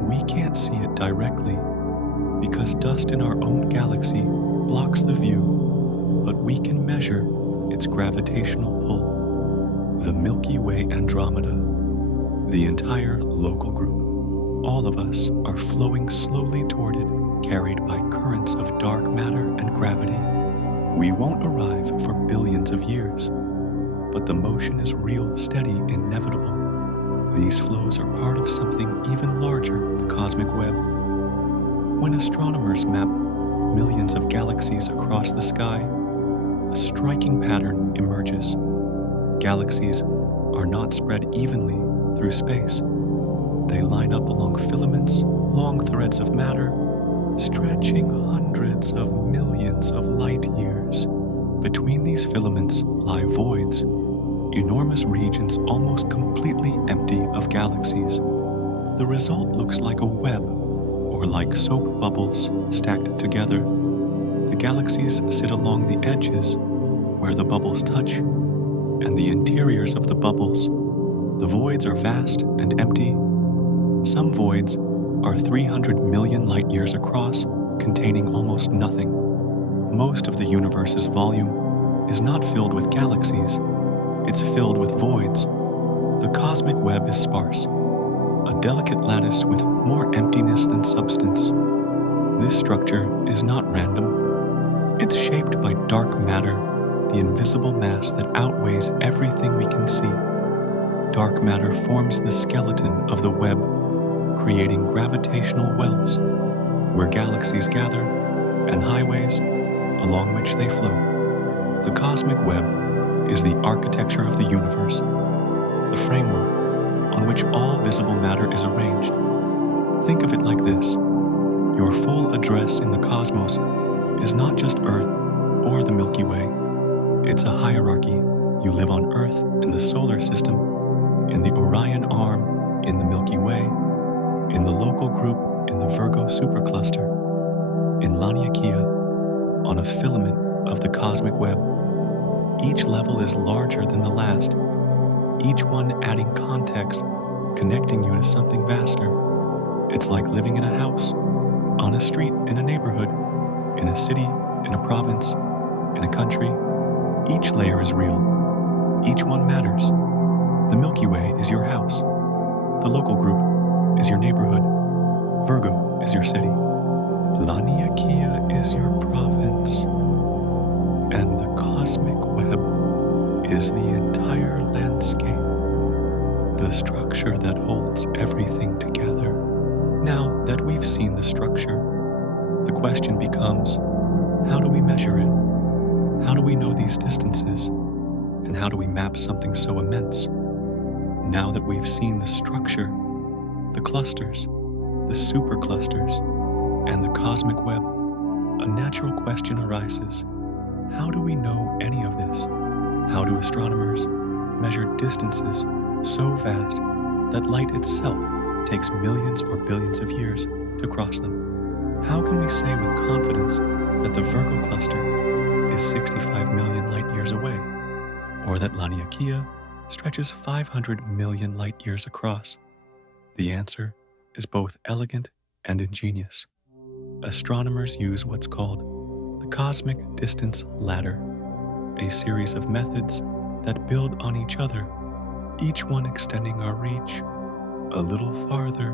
We can't see it directly because dust in our own galaxy blocks the view, but we can measure its gravitational pull. The Milky Way Andromeda, the entire local group, all of us are flowing slowly toward it, carried by currents of dark matter and gravity. We won't arrive for billions of years, but the motion is real, steady, inevitable. These flows are part of something even larger, the cosmic web. When astronomers map millions of galaxies across the sky, a striking pattern emerges. Galaxies are not spread evenly through space. They line up along filaments, long threads of matter, stretching hundreds of millions of light years. Between these filaments lie voids, enormous regions almost completely empty of galaxies. The result looks like a web, or like soap bubbles stacked together. The galaxies sit along the edges where the bubbles touch, and the interiors of the bubbles. The voids are vast and empty. Some voids are 300 million light years across, containing almost nothing. Most of the universe's volume is not filled with galaxies. It's filled with voids. The cosmic web is sparse, a delicate lattice with more emptiness than substance. This structure is not random. It's shaped by dark matter, the invisible mass that outweighs everything we can see. Dark matter forms the skeleton of the web, creating gravitational wells where galaxies gather and highways along which they flow. The cosmic web is the architecture of the universe, the framework on which all visible matter is arranged. Think of it like this. Your full address in the cosmos is not just Earth or the Milky Way. It's a hierarchy. You live on Earth in the solar system, in the Orion Arm, in the Milky Way, in the local group in the Virgo supercluster, in Laniakea, on a filament of the cosmic web. Each level is larger than the last, each one adding context, connecting you to something vaster. It's like living in a house, on a street, in a neighborhood, in a city, in a province, in a country. Each layer is real. Each one matters. The Milky Way is your house. The local group is your neighborhood. Virgo is your city. Laniakea is your province. And the cosmic web is the entire landscape, the structure that holds everything together. Now that we've seen the structure, the question becomes, how do we measure it? How do we know these distances? And how do we map something so immense? Now that we've seen the structure, the clusters, the superclusters, and the cosmic web, a natural question arises. How do we know any of this? How do astronomers measure distances so vast that light itself takes millions or billions of years to cross them? How can we say with confidence that the Virgo cluster is 65 million light years away, or that Laniakea stretches 500 million light years across? The answer is both elegant and ingenious. Astronomers use what's called the cosmic distance ladder, a series of methods that build on each other, each one extending our reach a little farther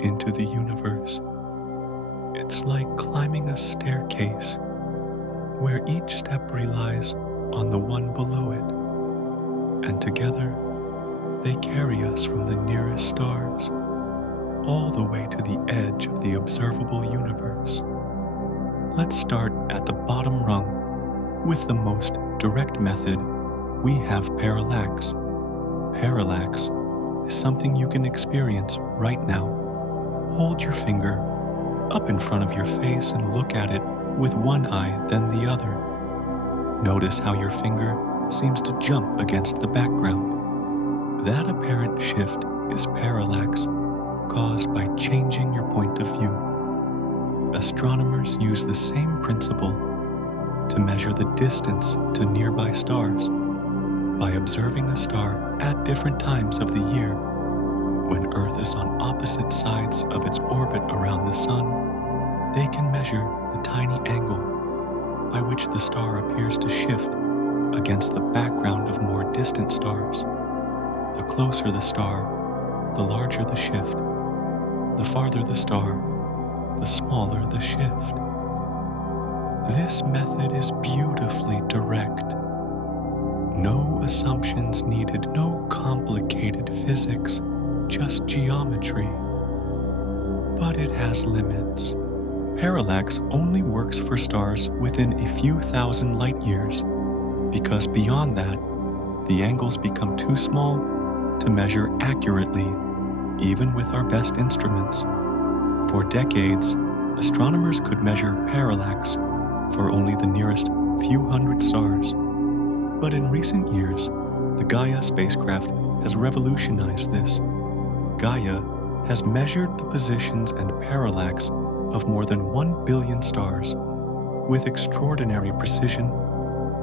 into the universe. It's like climbing a staircase where each step relies on the one below it, and together they carry us from the nearest stars all the way to the edge of the observable universe. Let's start at the bottom rung, With the most direct method, we have parallax. Parallax is something you can experience right now. Hold your finger up in front of your face and look at it with one eye, then the other. Notice how your finger seems to jump against the background. That apparent shift is parallax, caused by changing your point of view. Astronomers use the same principle to measure the distance to nearby stars by observing a star at different times of the year. When Earth is on opposite sides of its orbit around the Sun, they can measure the tiny angle by which the star appears to shift against the background of more distant stars. The closer the star, the larger the shift. The farther the star, the smaller the shift. This method is beautifully direct. No assumptions needed, no complicated physics, just geometry. But it has limits. Parallax only works for stars within a few thousand light years, because beyond that, the angles become too small to measure accurately, even with our best instruments. For decades, astronomers could measure parallax for only the nearest few hundred stars. But in recent years, the Gaia spacecraft has revolutionized this. Gaia has measured the positions and parallax of more than 1 billion stars with extraordinary precision,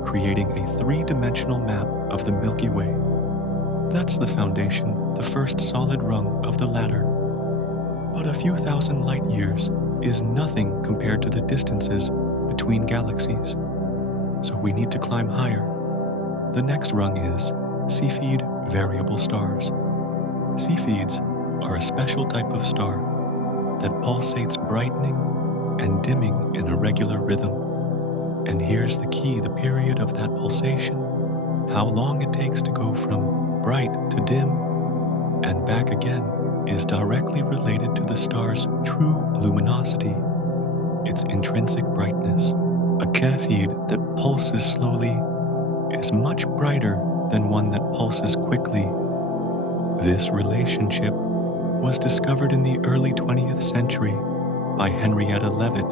creating a three-dimensional map of the Milky Way. That's the foundation, the first solid rung of the ladder. But a few thousand light years is nothing compared to the distances between galaxies, so we need to climb higher. The next rung is Cepheid variable stars. Cepheids are a special type of star that pulsates brightening and dimming in a regular rhythm. And here's the key, the period of that pulsation, how long it takes to go from bright to dim and back again, is directly related to the star's true luminosity, its intrinsic brightness. A cepheid that pulses slowly is much brighter than one that pulses quickly. This relationship was discovered in the early 20th century by Henrietta Leavitt,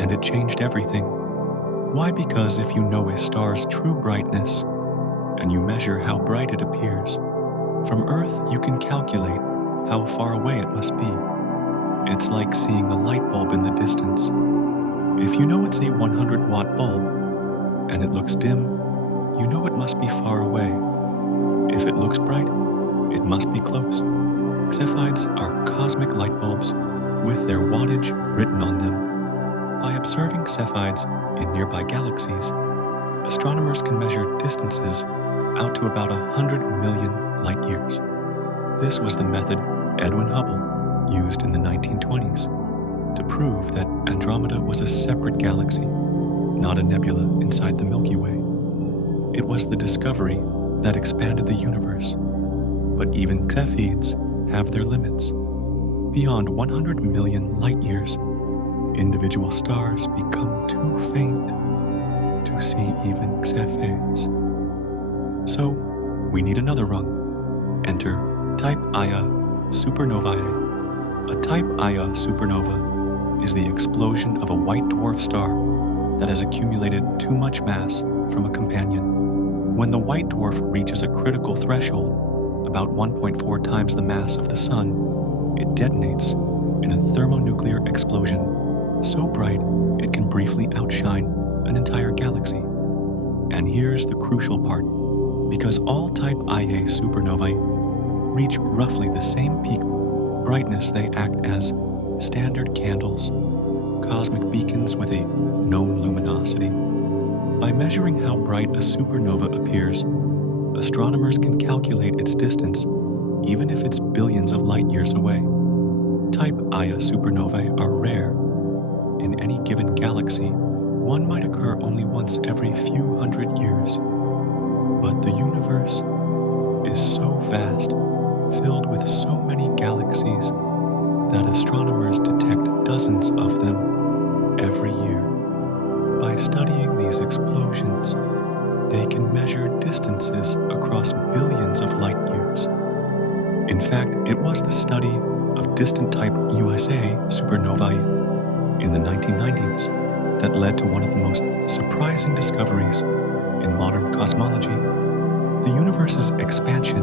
and it changed everything. Why? Because if you know a star's true brightness and you measure how bright it appears, from Earth you can calculate how far away it must be. It's like seeing a light bulb in the distance. If you know it's a 100-watt bulb and it looks dim, you know it must be far away. If it looks bright, it must be close. Cepheids are cosmic light bulbs with their wattage written on them. By observing cepheids in nearby galaxies, astronomers can measure distances out to about 100 million light years. This was the method Edwin Hubble used in the 1920s to prove that Andromeda was a separate galaxy, not a nebula inside the Milky Way. It was the discovery that expanded the universe. But even cepheids have their limits. Beyond 100 million light years, individual stars become too faint to see even cepheids. So, we need another rung. Enter type Ia supernovae. A type Ia supernova is the explosion of a white dwarf star that has accumulated too much mass from a companion. When the white dwarf reaches a critical threshold, about 1.4 times the mass of the Sun, it detonates in a thermonuclear explosion so bright it can briefly outshine an entire galaxy. And here's the crucial part. Because all type Ia supernovae reach roughly the same peak brightness, they act as standard candles, cosmic beacons with a known luminosity. By measuring how bright a supernova appears, astronomers can calculate its distance, even if it's billions of light years away. Type Ia supernovae are rare. In any given galaxy, one might occur only once every few hundred years. But the universe is so vast, filled with so many galaxies, that astronomers detect dozens of them every year. By studying these explosions, they can measure distances across billions of light years. In fact, it was the study of distant type USA supernovae in the 1990s that led to one of the most surprising discoveries in modern cosmology. The universe's expansion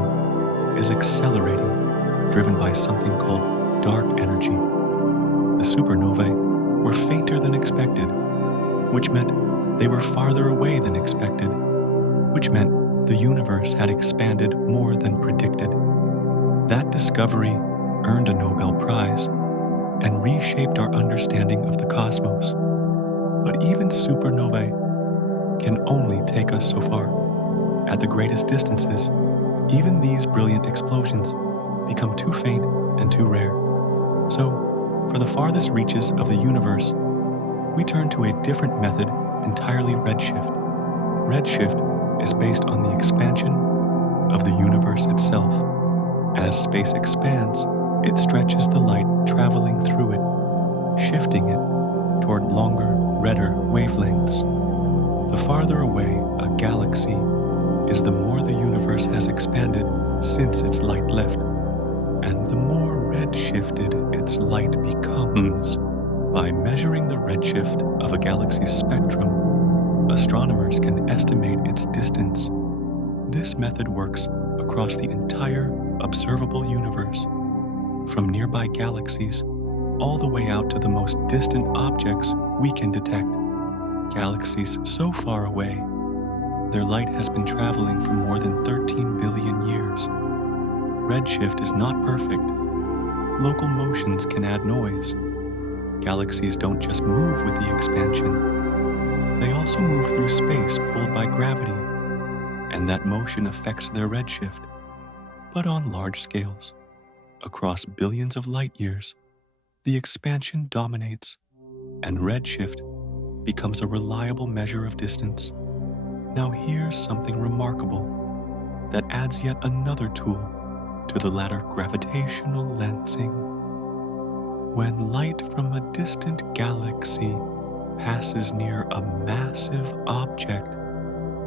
is accelerating, driven by something called dark energy. The supernovae were fainter than expected, which meant they were farther away than expected, which meant the universe had expanded more than predicted. That discovery earned a Nobel Prize and reshaped our understanding of the cosmos. But even supernovae can only take us so far. At the greatest distances, even these brilliant explosions become too faint and too rare. So, for the farthest reaches of the universe, we turn to a different method entirely redshift. Redshift is based on the expansion of the universe itself. As space expands, it stretches the light traveling through it, shifting it toward longer, redder wavelengths. The farther away a galaxy is, the more the universe has expanded since its light left, and the more redshifted its light becomes. By measuring the redshift of a galaxy's spectrum, astronomers can estimate its distance. This method works across the entire observable universe, from nearby galaxies all the way out to the most distant objects we can detect. Galaxies so far away, their light has been traveling for more than 13 billion years. Redshift is not perfect. Local motions can add noise. Galaxies don't just move with the expansion, they also move through space pulled by gravity, and that motion affects their redshift, but on large scales. Across billions of light years, the expansion dominates, and redshift becomes a reliable measure of distance. Now here's something remarkable that adds yet another tool to the ladder: gravitational lensing. When light from a distant galaxy passes near a massive object,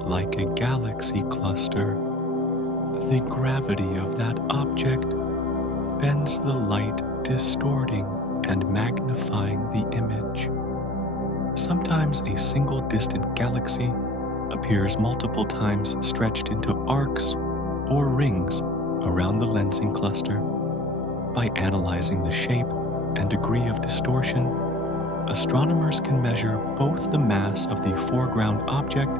like a galaxy cluster, the gravity of that object bends the light, distorting and magnifying the image. Sometimes a single distant galaxy appears multiple times stretched into arcs or rings around the lensing cluster. By analyzing the shape and degree of distortion, astronomers can measure both the mass of the foreground object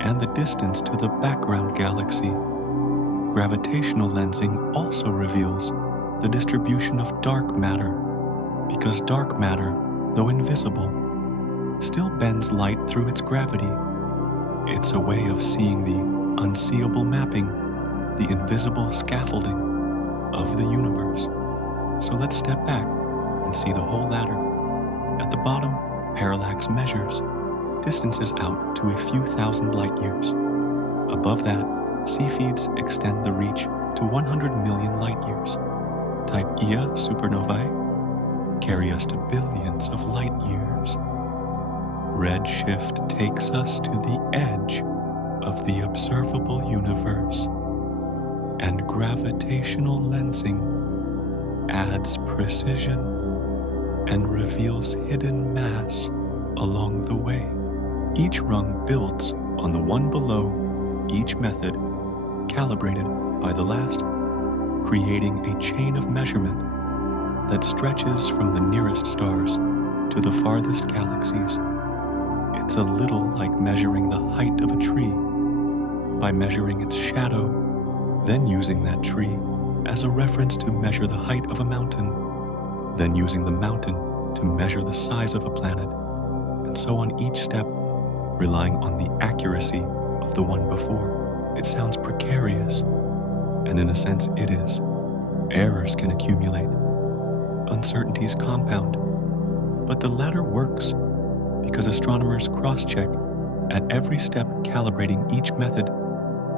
and the distance to the background galaxy. Gravitational lensing also reveals the distribution of dark matter, because dark matter, though invisible, still bends light through its gravity. It's a way of seeing the unseeable mapping, the invisible scaffolding of the universe. So let's step back and see the whole ladder. At the bottom, parallax measures distances out to a few thousand light years. Above that, C-feeds extend the reach to 100 million light years. Type Ia supernovae carry us to billions of light years. Redshift takes us to the edge of the observable universe, and gravitational lensing adds precision and reveals hidden mass along the way. Each rung builds on the one below, each method calibrated by the last, creating a chain of measurement that stretches from the nearest stars to the farthest galaxies. It's a little like measuring the height of a tree by measuring its shadow, then using that tree as a reference to measure the height of a mountain, then using the mountain to measure the size of a planet, and so on each step, relying on the accuracy of the one before. It sounds precarious, and in a sense it is. Errors can accumulate, uncertainties compound, but the ladder works because astronomers cross-check at every step, calibrating each method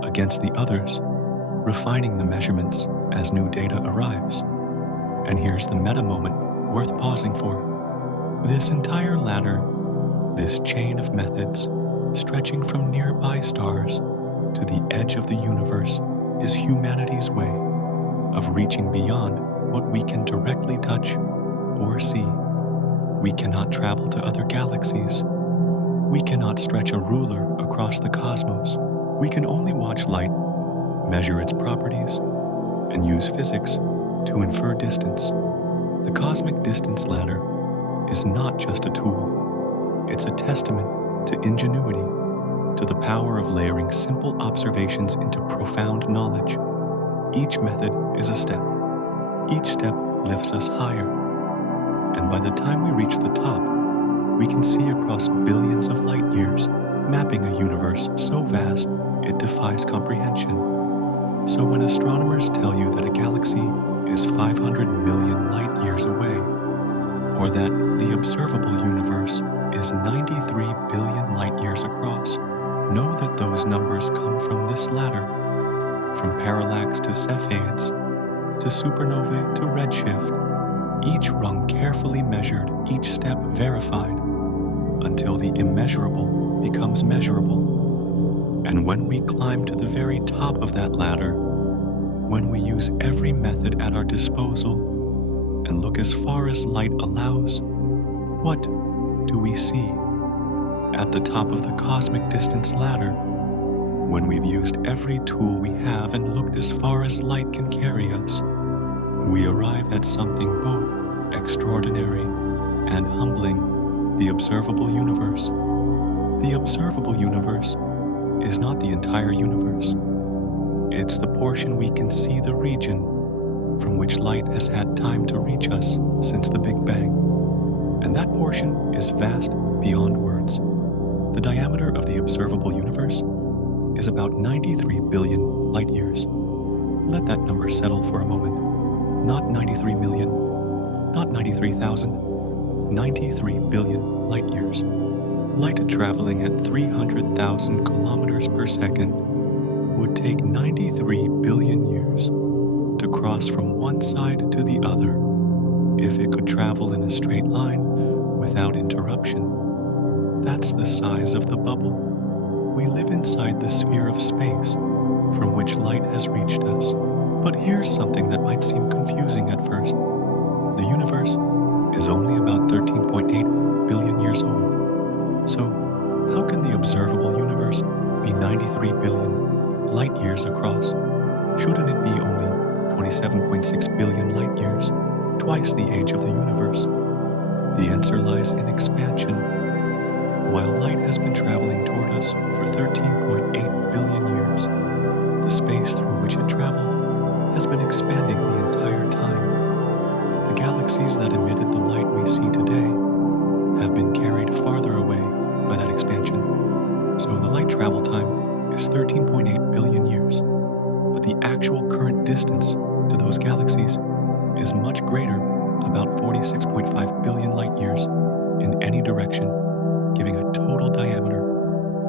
against the others, refining the measurements as new data arrives. And here's the meta moment worth pausing for. This entire ladder This chain of methods, stretching from nearby stars to the edge of the universe, is humanity's way of reaching beyond what we can directly touch or see. We cannot travel to other galaxies. We cannot stretch a ruler across the cosmos. We can only watch light, measure its properties, and use physics to infer distance. The cosmic distance ladder is not just a tool. It's a testament to ingenuity, to the power of layering simple observations into profound knowledge. Each method is a step. Each step lifts us higher. And by the time we reach the top, we can see across billions of light years, mapping a universe so vast it defies comprehension. So when astronomers tell you that a galaxy is 500 million light years away, or that the observable universe is 93 billion light years across, know that those numbers come from this ladder, from parallax to Cepheids, to supernovae to redshift, each rung carefully measured, each step verified, until the immeasurable becomes measurable. And when we climb to the very top of that ladder, when we use every method at our disposal and look as far as light allows, what do we see? At the top of the cosmic distance ladder, when we've used every tool we have and looked as far as light can carry us, we arrive at something both extraordinary and humbling: the observable universe. The observable universe is not the entire universe. It's the portion we can see, the region from which light has had time to reach us since the Big Bang. And that portion is vast beyond words. The diameter of the observable universe is about 93 billion light years. Let that number settle for a moment. Not 93 million, not 93,000, 93 billion light years. Light traveling at 300,000 kilometers per second would take 93 billion years to cross from one side to the other if it could travel in a straight line without interruption. That's the size of the bubble. We live inside the sphere of space from which light has reached us. But here's something that might seem confusing at first. The universe is only about 13.8 billion years old. So, how can the observable universe be 93 billion light years across? Shouldn't it be only 27.6 billion light years, twice the age of the universe? The answer lies in expansion. While light has been traveling toward us for 13.8 billion years, the space through which it traveled has been expanding the entire time. The galaxies that emitted the light we see today have been carried farther away by that expansion. So the light travel time is 13.8 billion years, but the actual current distance to those galaxies is much greater, about 46.5 billion light years in any direction, giving a total diameter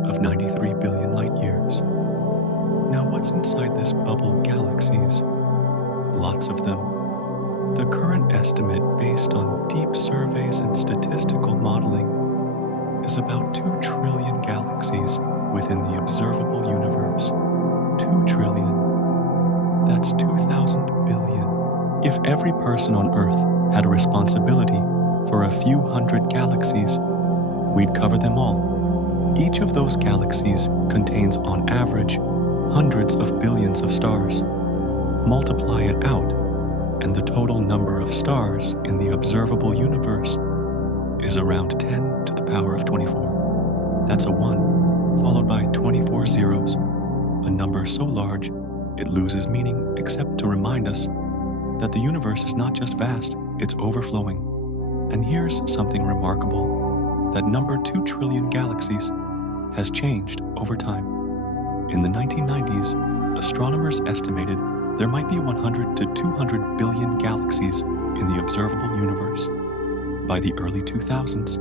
of 93 billion light years. Now, what's inside this bubble galaxies? Lots of them. The current estimate, based on deep surveys and statistical modeling, is about 2 trillion galaxies within the observable universe. 2 trillion. That's 2,000 billion. If every person on Earth had a responsibility for a few hundred galaxies, we'd cover them all. Each of those galaxies contains, on average, hundreds of billions of stars. Multiply it out, and the total number of stars in the observable universe is around 10 to the power of 24. That's a 1, followed by 24 zeros, a number so large it loses meaning except to remind us that the universe is not just vast, it's overflowing. And here's something remarkable: that number 2 trillion galaxies has changed over time. In the 1990s, astronomers estimated there might be 100 to 200 billion galaxies in the observable universe. By the early 2000s,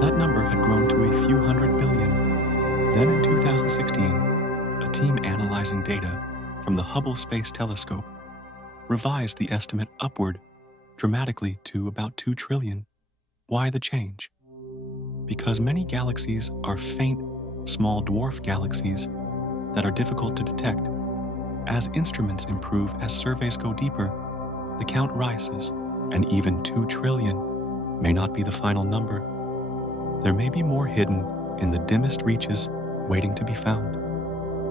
that number had grown to a few hundred billion. Then in 2016, a team analyzing data from the Hubble Space Telescope revised the estimate upward dramatically to about 2 trillion. Why the change? because many galaxies are faint, small dwarf galaxies that are difficult to detect. As instruments improve, as surveys go deeper, the count rises, and even 2 trillion may not be the final number. There may be more hidden in the dimmest reaches waiting to be found.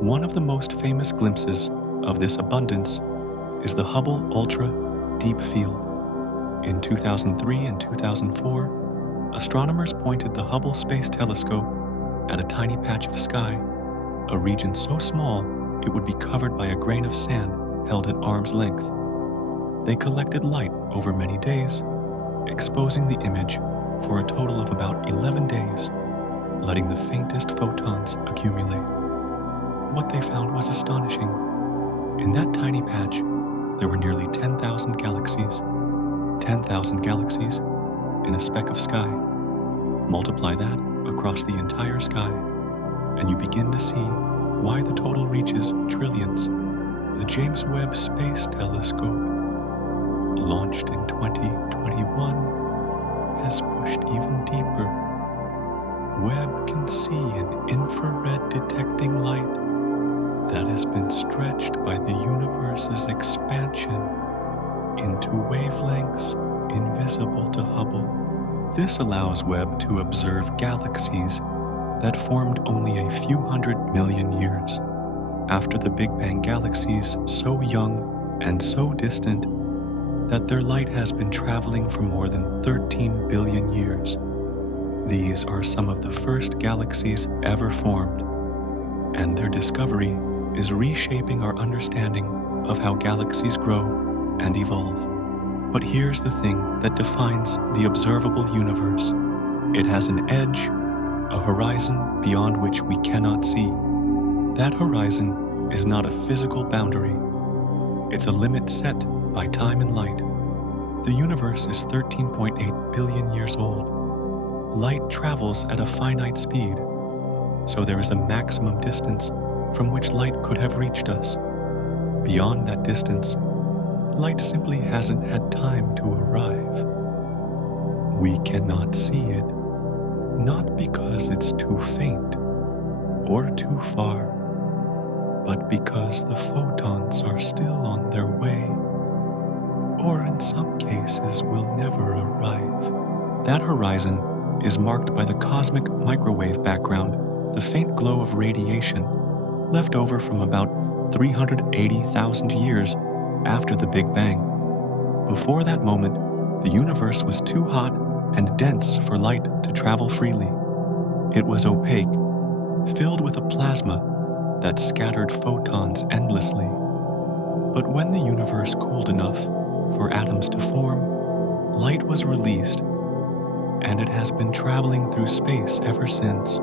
One of the most famous glimpses of this abundance is the Hubble Ultra Deep Field. In 2003 and 2004, astronomers pointed the Hubble Space Telescope at a tiny patch of sky, a region so small it would be covered by a grain of sand held at arm's length. They collected light over many days, exposing the image for a total of about 11 days, letting the faintest photons accumulate. What they found was astonishing. In that tiny patch, there were nearly 10,000 galaxies. 10,000 galaxies in a speck of sky. Multiply that across the entire sky, and you begin to see why the total reaches trillions. The James Webb Space Telescope, launched in 2021, has pushed even deeper. Webb can see an infrared detecting light that has been stretched by the universe's expansion into wavelengths invisible to Hubble. This allows Webb to observe galaxies that formed only a few 100 million years after the Big Bang, galaxies so young and so distant that their light has been traveling for more than 13 billion years. These are some of the first galaxies ever formed, and their discovery is reshaping our understanding of how galaxies grow and evolve. But here's the thing that defines the observable universe. It has an edge, a horizon beyond which we cannot see. That horizon is not a physical boundary. It's a limit set by time and light. The universe is 13.8 billion years old. Light travels at a finite speed, so there is a maximum distance from which light could have reached us. Beyond that distance, light simply hasn't had time to arrive. We cannot see it, not because it's too faint or too far, but because the photons are still on their way, or in some cases will never arrive. That horizon is marked by the cosmic microwave background, the faint glow of radiation left over from about 380,000 years after the Big Bang. Before that moment, the universe was too hot and dense for light to travel freely. It was opaque, filled with a plasma that scattered photons endlessly. But when the universe cooled enough for atoms to form, light was released, and it has been traveling through space ever since.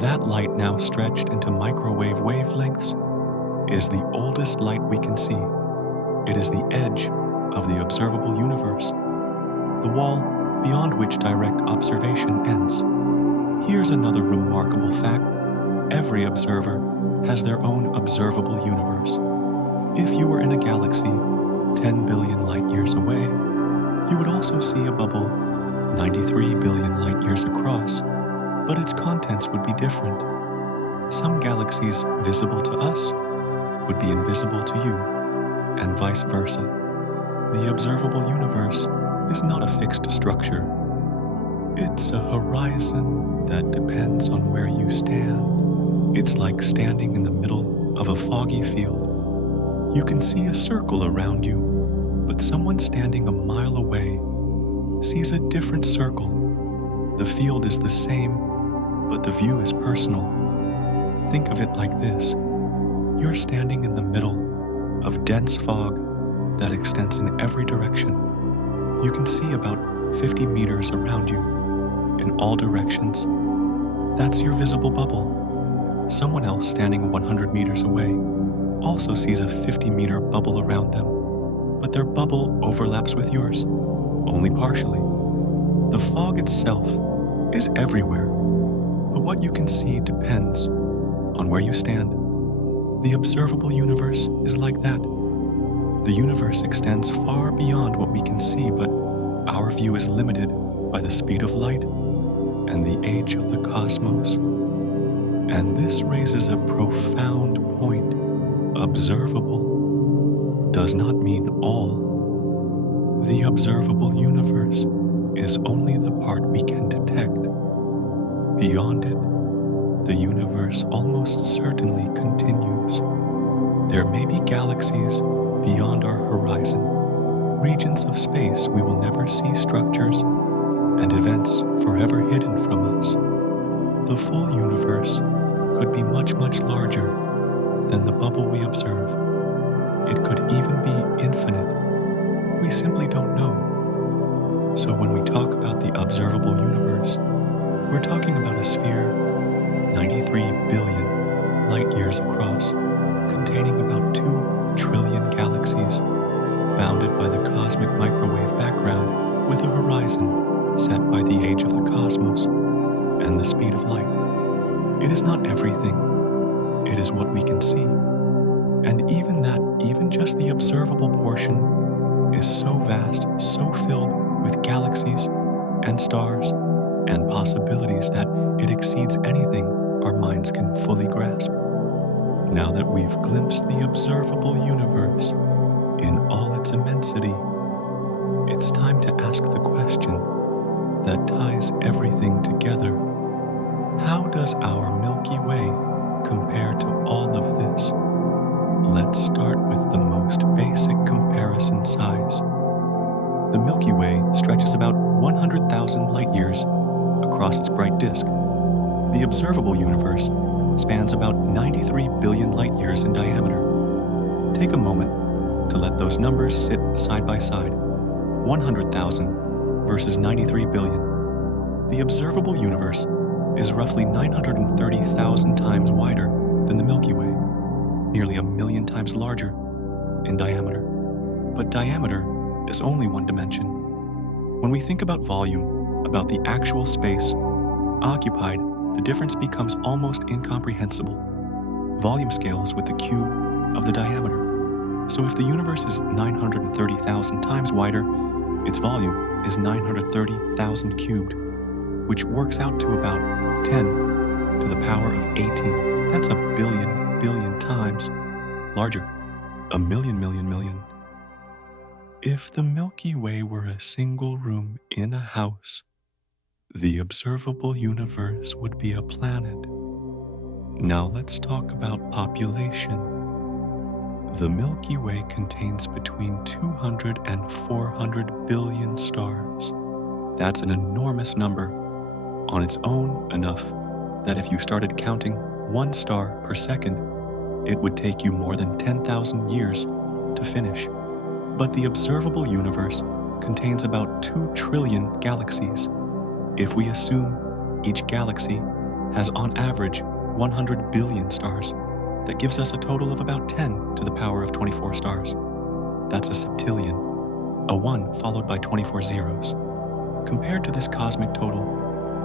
That light, now stretched into microwave wavelengths, is the oldest light we can see. It is the edge of the observable universe, the wall beyond which direct observation ends. Here's another remarkable fact. Every observer has their own observable universe. If you were in a galaxy 10 billion light years away, you would also see a bubble 93 billion light years across, but its contents would be different. Some galaxies visible to us would be invisible to you, and vice versa. The observable universe is not a fixed structure. It's a horizon that depends on where you stand. It's like standing in the middle of a foggy field. You can see a circle around you, but someone standing a mile away sees a different circle. The field is the same, but the view is personal. Think of it like this. You're standing in the middle of dense fog that extends in every direction. You can see about 50 meters around you in all directions. That's your visible bubble. Someone else standing 100 meters away also sees a 50-meter bubble around them, but their bubble overlaps with yours, only partially. The fog itself is everywhere, but what you can see depends on where you stand. The observable universe is like that. The universe extends far beyond what we can see, but our view is limited by the speed of light. and the age of the cosmos. And this raises a profound point. Observable does not mean all. The observable universe is only the part we can detect. Beyond it, the universe almost certainly continues. There may be galaxies beyond our horizon, regions of space we will never see, structures and events forever hidden from us. The full universe could be much, much larger than the bubble we observe. It could even be infinite. We simply don't know. So when we talk about the observable universe, we're talking about a sphere 93 billion light years across, containing about 2 trillion galaxies, bounded by the cosmic microwave background with a horizon set by the age of the cosmos and the speed of light. It is not everything. It is what we can see. And even just the observable portion is so vast, so filled with galaxies and stars and possibilities that it exceeds anything our minds can fully grasp. Now that we've glimpsed the observable universe in all its immensity, it's time to ask the question that ties everything together. How does our Milky Way compare to all of this? Let's start with the most basic comparison size. The Milky Way stretches about 100,000 light years across its bright disk. The observable universe spans about 93 billion light years in diameter. Take a moment to let those numbers sit side by side. 100,000 versus 93 billion. The observable universe is roughly 930,000 times wider than the Milky Way, nearly 1,000,000 times larger in diameter. But diameter is only one dimension. When we think about volume, about the actual space occupied, the difference becomes almost incomprehensible. Volume scales with the cube of the diameter. So if the universe is 930,000 times wider, its volume is 930,000 cubed, which works out to about 10 to the power of 18. That's a billion times larger. A million. If the Milky Way were a single room in a house, the observable universe would be a planet. Now let's talk about population. The Milky Way contains between 200 and 400 billion stars. That's an enormous number. On its own, enough that if you started counting one star per second, it would take you more than 10,000 years to finish. But the observable universe contains about 2 trillion galaxies. If we assume each galaxy has on average 100 billion stars, that gives us a total of about 10 to the power of 24 stars. That's a septillion, a 1 followed by 24 zeros. Compared to this cosmic total,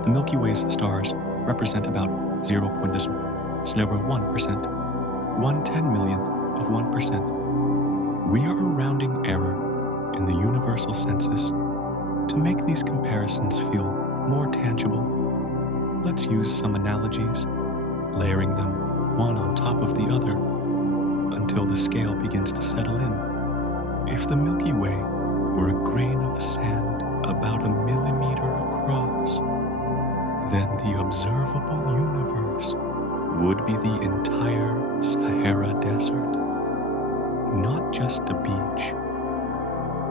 the Milky Way's stars represent about 0.01%, 1/10,000,000th of 1%. We are a rounding error in the universal census. To make these comparisons feel more tangible, let's use some analogies, layering them one on top of the other until the scale begins to settle in. If the Milky Way were a grain of sand about 1 millimeter across, then the observable universe would be the entire Sahara Desert. Not just a beach,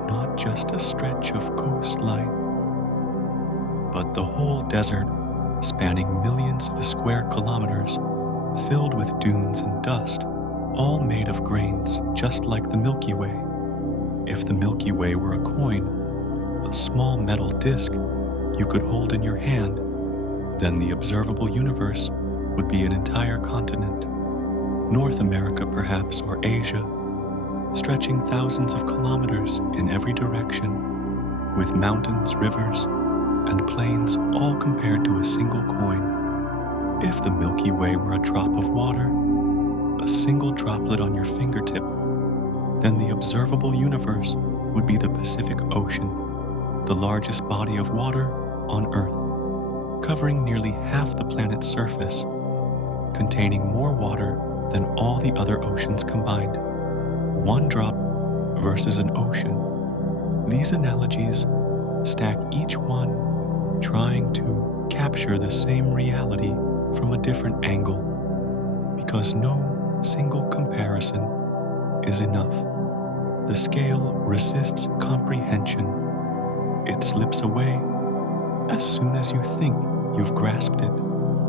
not just a stretch of coastline, but the whole desert spanning millions of square kilometers, filled with dunes and dust, all made of grains just like the Milky Way. If the Milky Way were a coin, a small metal disc you could hold in your hand, then the observable universe would be an entire continent. North America perhaps, or Asia, stretching thousands of kilometers in every direction, with mountains, rivers, and plains all compared to a single coin. If the Milky Way were a drop of water, a single droplet on your fingertip, then the observable universe would be the Pacific Ocean, the largest body of water on Earth. covering nearly half the planet's surface, containing more water than all the other oceans combined. One drop versus an ocean. These analogies stack each one trying to capture the same reality from a different angle, because no single comparison is enough. The scale resists comprehension. It slips away as soon as you think you've grasped it.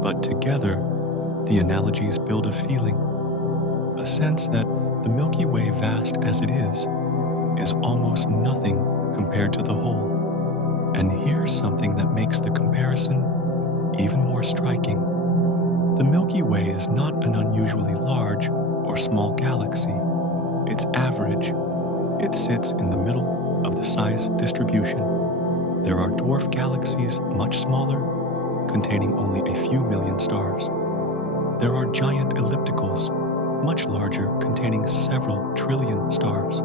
But together, the analogies build a feeling, a sense that the Milky Way, vast as it is almost nothing compared to the whole. And here's something that makes the comparison even more striking. The Milky Way is not an unusually large or small galaxy. It's average. It sits in the middle of the size distribution. There are dwarf galaxies much smaller, containing only a few million stars. There are giant ellipticals, much larger, containing several trillion stars.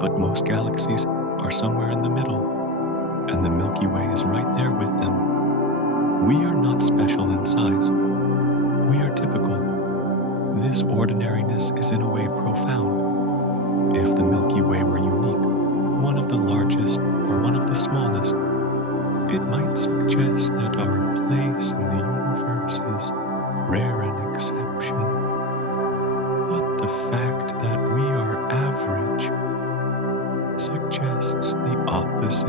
But most galaxies are somewhere in the middle, and the Milky Way is right there with them. We are not special in size. We are typical. This ordinariness is in a way profound. If the Milky Way were unique, one of the largest or one of the smallest, it might suggest that our place in the universe is rare and exception. But the fact that we are average suggests the opposite.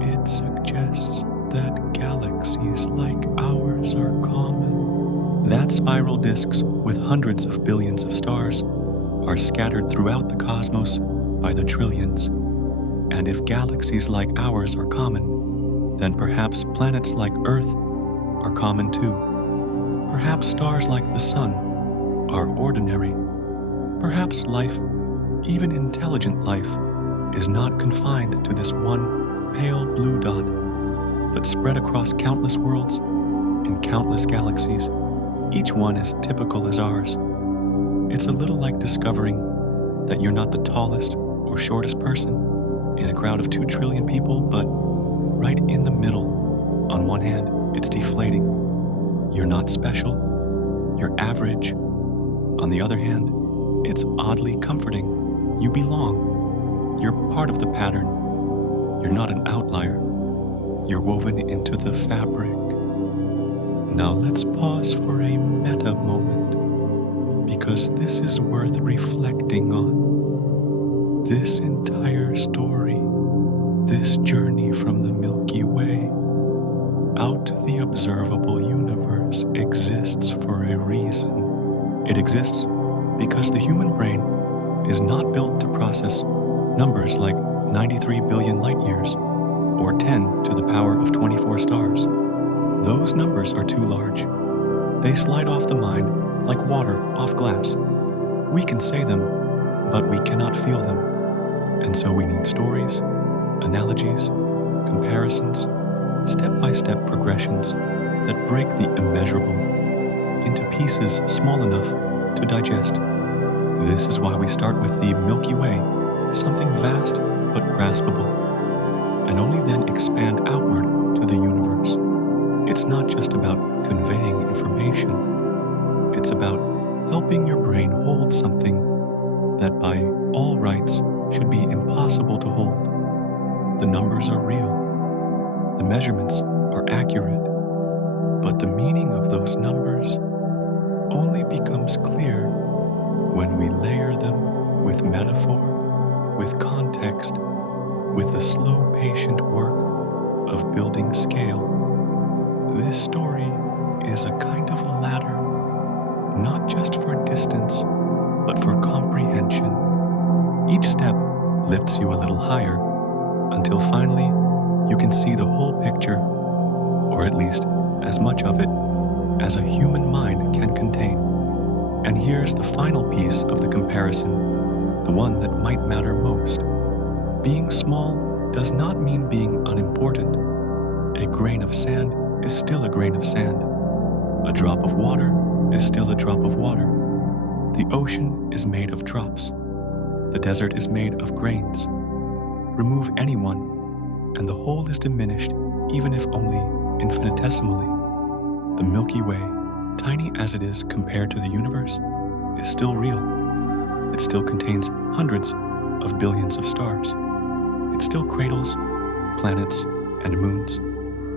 It suggests that galaxies like ours are common. That spiral disks with hundreds of billions of stars are scattered throughout the cosmos by the trillions. And if galaxies like ours are common, then perhaps planets like Earth are common too. Perhaps stars like the Sun are ordinary. Perhaps life, even intelligent life, is not confined to this one pale blue dot, but spread across countless worlds in countless galaxies. Each one as typical as ours. It's a little like discovering that you're not the tallest or shortest person in a crowd of 2 trillion people, but right in the middle. On one hand, it's deflating. You're not special. You're average. On the other hand, it's oddly comforting. You belong. You're part of the pattern. You're not an outlier. You're woven into the fabric. Now let's pause for a meta moment, because this is worth reflecting on. This entire story, this journey from the Milky Way out to the observable universe exists for a reason. It exists because the human brain is not built to process numbers like 93 billion light years or 10 to the power of 24 stars. Those numbers are too large. They slide off the mind like water off glass. We can say them, but we cannot feel them. And so we need stories, analogies, comparisons, step-by-step progressions that break the immeasurable into pieces small enough to digest. This is why we start with the Milky Way, something vast but graspable, and only then expand outward to the universe. It's not just about conveying information. It's about helping your brain hold something that by all rights should be impossible to hold. The numbers are real. The measurements are accurate. But the meaning of those numbers only becomes clear when we layer them with metaphor, with context, with the slow, patient work of building scale. This story is a kind of ladder, not just for distance, but for comprehension. Each step lifts you a little higher until finally you can see the whole picture, or at least as much of it as a human mind can contain. And here's the final piece of the comparison, the one that might matter most. Being small does not mean being unimportant. A grain of sand is still a grain of sand. A drop of water is still a drop of water. The ocean is made of drops. The desert is made of grains. Remove anyone, and the whole is diminished, even if only infinitesimally, the Milky Way, tiny as it is compared to the universe, is still real. It still contains hundreds of billions of stars. It still cradles planets and moons,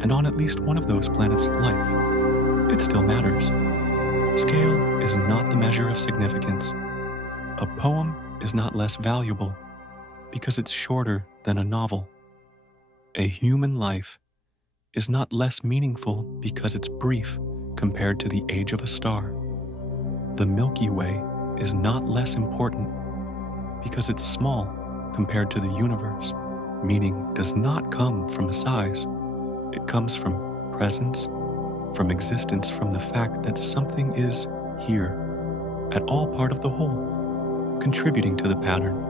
and on at least one of those planets, life. It still matters. Scale is not the measure of significance. A poem is not less valuable because it's shorter than a novel. A human life is not less meaningful because it's brief compared to the age of a star. The Milky Way is not less important because it's small compared to the universe. Meaning does not come from size. It comes from presence, from existence, from the fact that something is here, at all part of the whole, contributing to the pattern.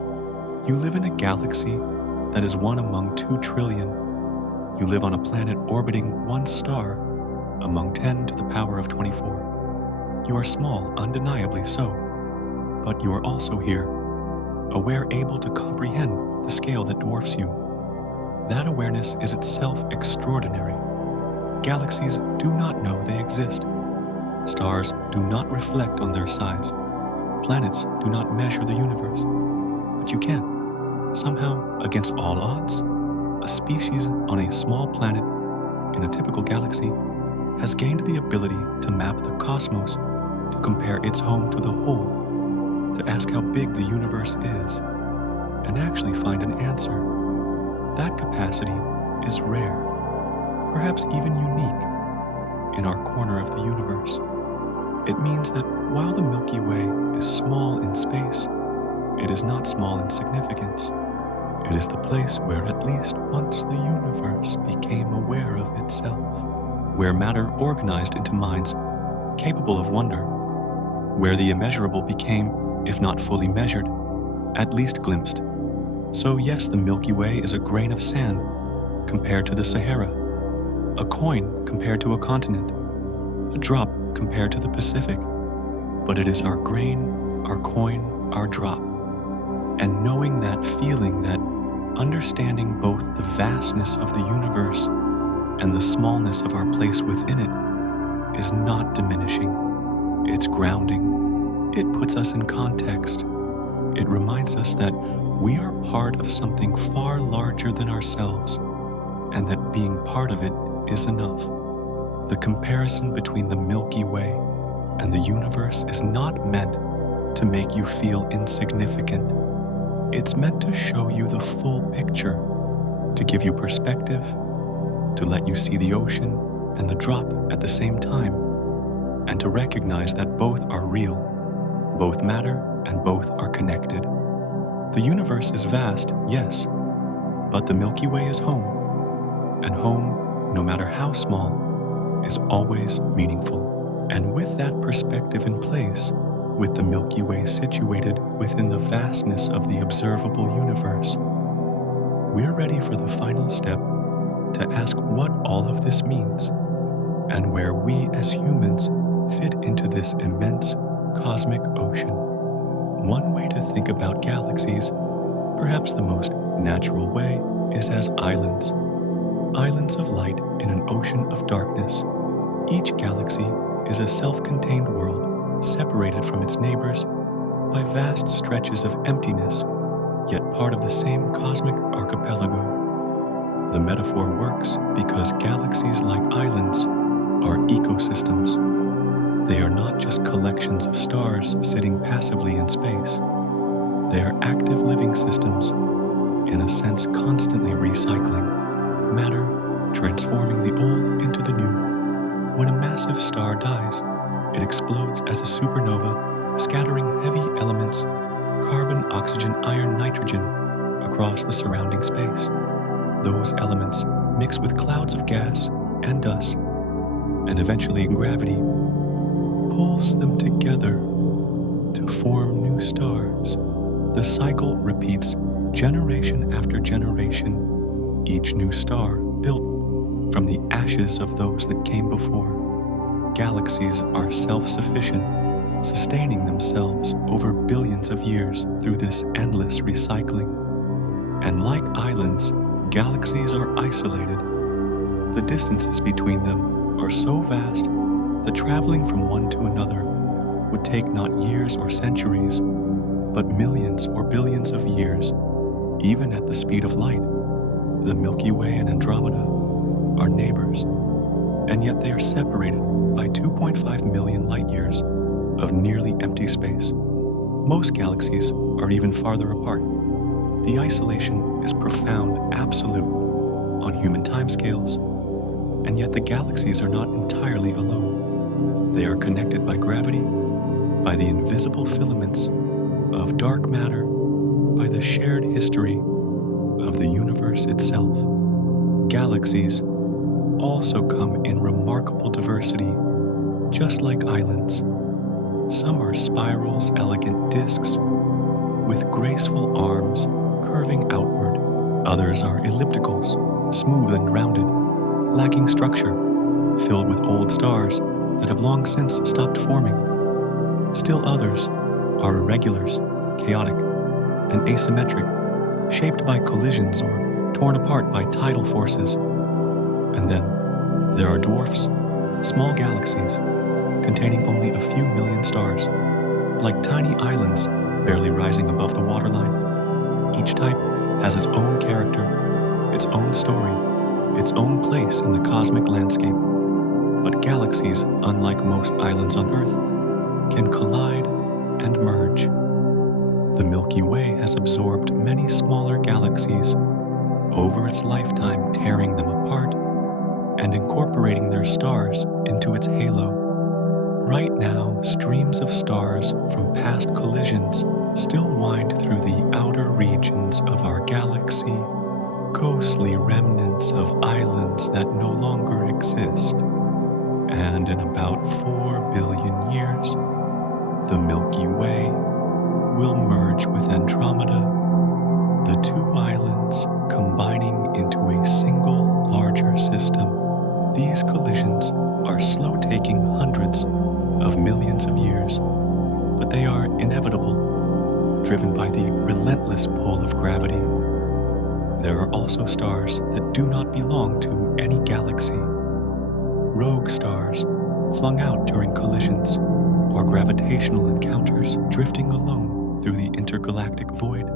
You live in a galaxy that is one among 2 trillion. You live on a planet orbiting one star among 10 to the power of 24. You are small, undeniably so, but you are also here, aware, able to comprehend the scale that dwarfs you. That awareness is itself extraordinary. Galaxies do not know they exist. Stars do not reflect on their size. Planets do not measure the universe. But you can. Somehow, against all odds, a species on a small planet in a typical galaxy has gained the ability to map the cosmos, to compare its home to the whole, to ask how big the universe is, and actually find an answer. That capacity is rare, perhaps even unique, in our corner of the universe. It means that while the Milky Way is small in space, it is not small in significance. It is the place where at least once the universe became aware of itself, where matter organized into minds capable of wonder, where the immeasurable became, if not fully measured, at least glimpsed. So yes, the Milky Way is a grain of sand compared to the Sahara, a coin compared to a continent, a drop compared to the Pacific. But it is our grain, our coin, our drop. And knowing that feeling, that understanding both the vastness of the universe and the smallness of our place within it is not diminishing. It's grounding. It puts us in context. It reminds us that we are part of something far larger than ourselves, and that being part of it is enough. The comparison between the Milky Way and the universe is not meant to make you feel insignificant. It's meant to show you the full picture, to give you perspective, to let you see the ocean and the drop at the same time, and to recognize that both are real, both matter and both are connected. The universe is vast, yes, but the Milky Way is home, and home, no matter how small, is always meaningful. And with that perspective in place, with the Milky Way situated within the vastness of the observable universe, we're ready for the final step to ask what all of this means, and where we as humans fit into this immense cosmic ocean. One way to think about galaxies, perhaps the most natural way, is as islands. Islands of light in an ocean of darkness. Each galaxy is a self-contained world, separated from its neighbors by vast stretches of emptiness, yet part of the same cosmic archipelago. The metaphor works because galaxies, like islands, are ecosystems. They are not just collections of stars sitting passively in space. They are active living systems, in a sense constantly recycling matter, transforming the old into the new. When a massive star dies, it explodes as a supernova, scattering heavy elements, carbon, oxygen, iron, nitrogen, across the surrounding space. Those elements mix with clouds of gas and dust, and eventually gravity pulls them together to form new stars. The cycle repeats generation after generation, each new star built from the ashes of those that came before. Galaxies are self-sufficient, sustaining themselves over billions of years through this endless recycling. And like islands, galaxies are isolated. The distances between them are so vast that traveling from one to another would take not years or centuries, but millions or billions of years, even at the speed of light. The Milky Way and Andromeda are neighbors, and yet they are separated by 2.5 million light years of nearly empty space. Most galaxies are even farther apart. The isolation is profound, absolute, on human timescales, and yet the galaxies are not entirely alone. They are connected by gravity, by the invisible filaments of dark matter, by the shared history of the universe itself. Galaxies also come in remarkable diversity, just like islands. Some are spirals, elegant disks, with graceful arms curving outward. Others are ellipticals, smooth and rounded, lacking structure, filled with old stars that have long since stopped forming. Still others are irregulars, chaotic, and asymmetric, shaped by collisions or torn apart by tidal forces. And then there are dwarfs, small galaxies containing only a few million stars, like tiny islands barely rising above the waterline. Each type has its own character, its own story, its own place in the cosmic landscape. But galaxies, unlike most islands on Earth, can collide and merge. The Milky Way has absorbed many smaller galaxies over its lifetime, tearing them apart and incorporating their stars into its halo. Right now, streams of stars from past collisions still wind through the outer regions of our galaxy, ghostly remnants of islands that no longer exist. And in about 4 billion years, the Milky Way will merge with Andromeda, the two islands combining into a single larger system. These collisions are slow, taking hundreds of millions of years, but they are inevitable, driven by the relentless pull of gravity. There are also stars that do not belong to any galaxy, rogue stars flung out during collisions or gravitational encounters, drifting alone through the intergalactic void.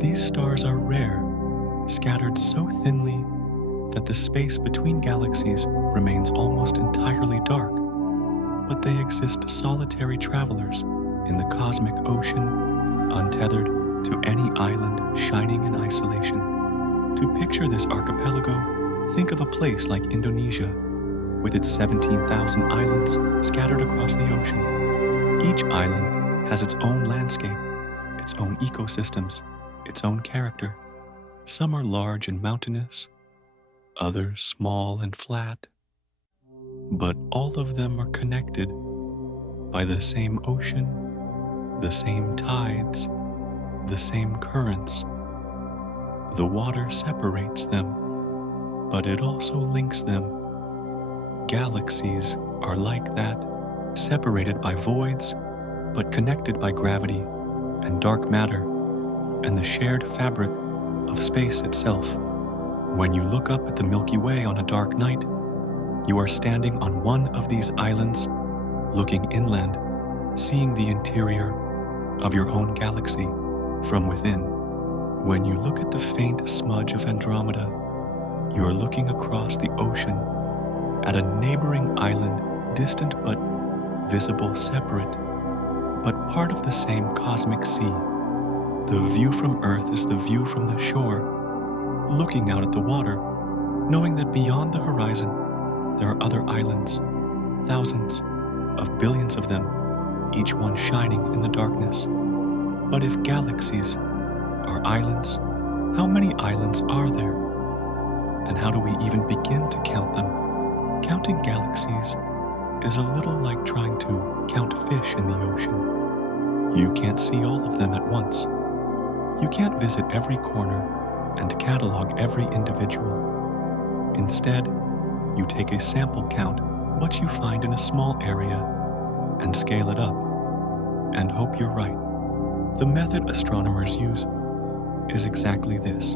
These stars are rare, scattered so thinly that the space between galaxies remains almost entirely dark, but they exist solitary travelers in the cosmic ocean, untethered to any island shining in isolation. To picture this archipelago, think of a place like Indonesia, with its 17,000 islands scattered across the ocean. Each island has its own landscape, its own ecosystems, its own character. Some are large and mountainous, others small and flat, but all of them are connected by the same ocean, the same tides, the same currents. The water separates them, but it also links them. Galaxies are like that, separated by voids, but connected by gravity and dark matter and the shared fabric of space itself. When you look up at the Milky Way on a dark night, you are standing on one of these islands, looking inland, seeing the interior of your own galaxy from within. When you look at the faint smudge of Andromeda, you are looking across the ocean at a neighboring island, distant but visible, separate, but part of the same cosmic sea. The view from Earth is the view from the shore, looking out at the water, knowing that beyond the horizon there are other islands, thousands of billions of them, each one shining in the darkness. But if galaxies are islands, how many islands are there? And how do we even begin to count them? Counting galaxies is a little like trying to count fish in the ocean. You can't see all of them at once. You can't visit every corner and catalog every individual. Instead, you take a sample count, what you find in a small area, and scale it up, and hope you're right. The method astronomers use is exactly this.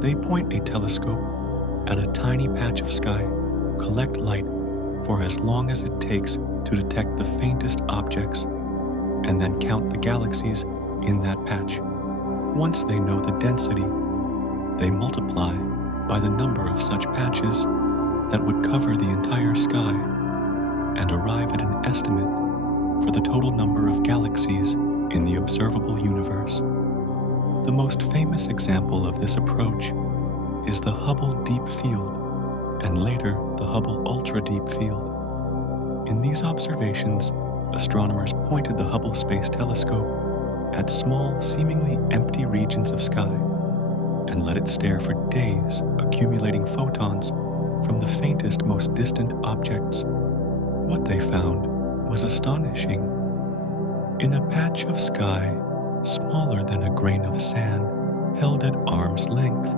They point a telescope at a tiny patch of sky, collect light for as long as it takes to detect the faintest objects, and then count the galaxies in that patch. Once they know the density, they multiply by the number of such patches that would cover the entire sky and arrive at an estimate for the total number of galaxies in the observable universe. The most famous example of this approach is the Hubble Deep Field, and later the Hubble Ultra Deep Field. In these observations, astronomers pointed the Hubble Space Telescope at small, seemingly empty regions of sky and let it stare for days, accumulating photons from the faintest, most distant objects. What they found was astonishing. In a patch of sky smaller than a grain of sand held at arm's length,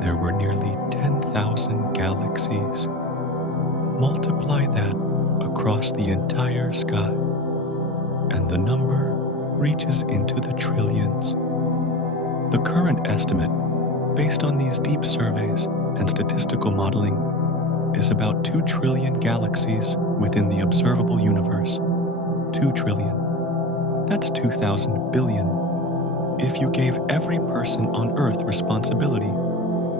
there were nearly 10,000 galaxies. Multiply that across the entire sky, and the number reaches into the trillions. The current estimate, based on these deep surveys and statistical modeling, is about 2 trillion galaxies within the observable universe. 2 trillion. That's 2,000 billion. If you gave every person on Earth responsibility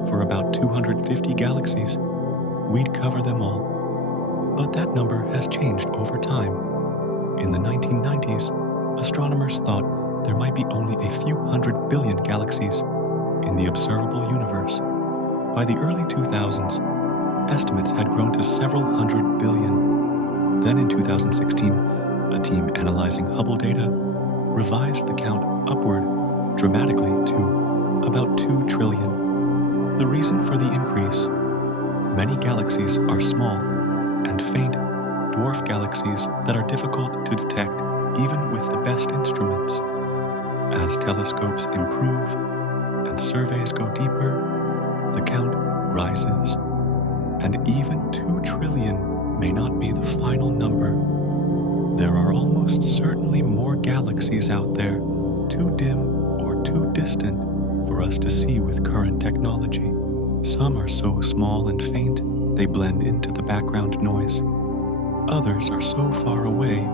for about 250 galaxies, we'd cover them all. But that number has changed over time. In the 1990s, astronomers thought there might be only a few 100 billion galaxies in the observable universe. By the early 2000s, estimates had grown to several 100 billion. Then in 2016, a team analyzing Hubble data revised the count upward dramatically to about 2 trillion. The reason for the increase: many galaxies are small and faint, dwarf galaxies that are difficult to detect even with the best instruments. As telescopes improve and surveys go deeper, the count rises. And even 2 trillion may not be the final number. There are almost certainly more galaxies out there, too dim or too distant for us to see with current technology. Some are so small and faint they blend into the background noise. Others are so far away,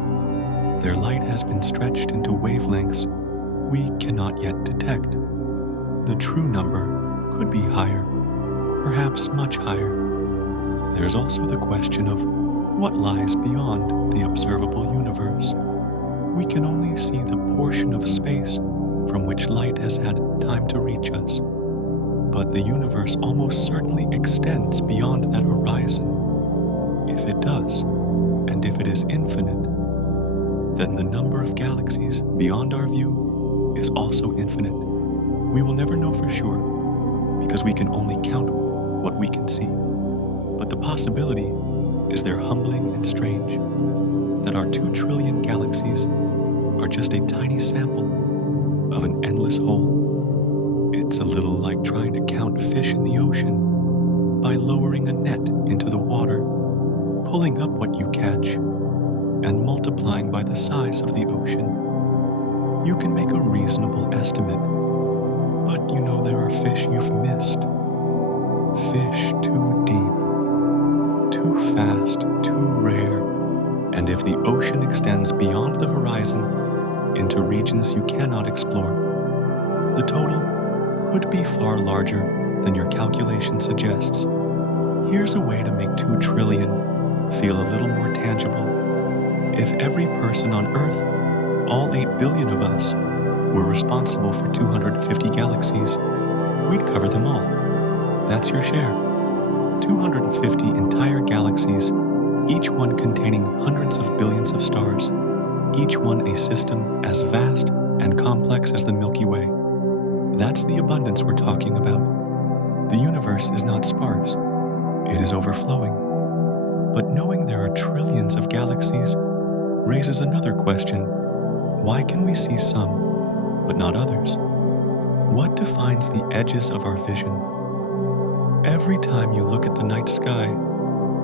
their light has been stretched into wavelengths we cannot yet detect. The true number could be higher, perhaps much higher. There's also the question of what lies beyond the observable universe. We can only see the portion of space from which light has had time to reach us. But the universe almost certainly extends beyond that horizon. If it does, and if it is infinite, then the number of galaxies beyond our view is also infinite. We will never know for sure, because we can only count what we can see. But the possibility is there humbling and strange, that our 2 trillion galaxies are just a tiny sample of an endless whole. It's a little like trying to count fish in the ocean by lowering a net into the water, pulling up what you catch, and multiplying by the size of the ocean. You can make a reasonable estimate, but you know there are fish you've missed. Fish too deep, too fast, too rare, and if the ocean extends beyond the horizon into regions you cannot explore, the total could be far larger than your calculation suggests. Here's a way to make 2 trillion feel a little more tangible. If every person on Earth, all 8 billion of us, were responsible for 250 galaxies, we'd cover them all. That's your share. 250 entire galaxies, each one containing hundreds of billions of stars, each one a system as vast and complex as the Milky Way. That's the abundance we're talking about. The universe is not sparse, it is overflowing. But knowing there are trillions of galaxies raises another question. Why can we see some, but not others? What defines the edges of our vision? Every time you look at the night sky,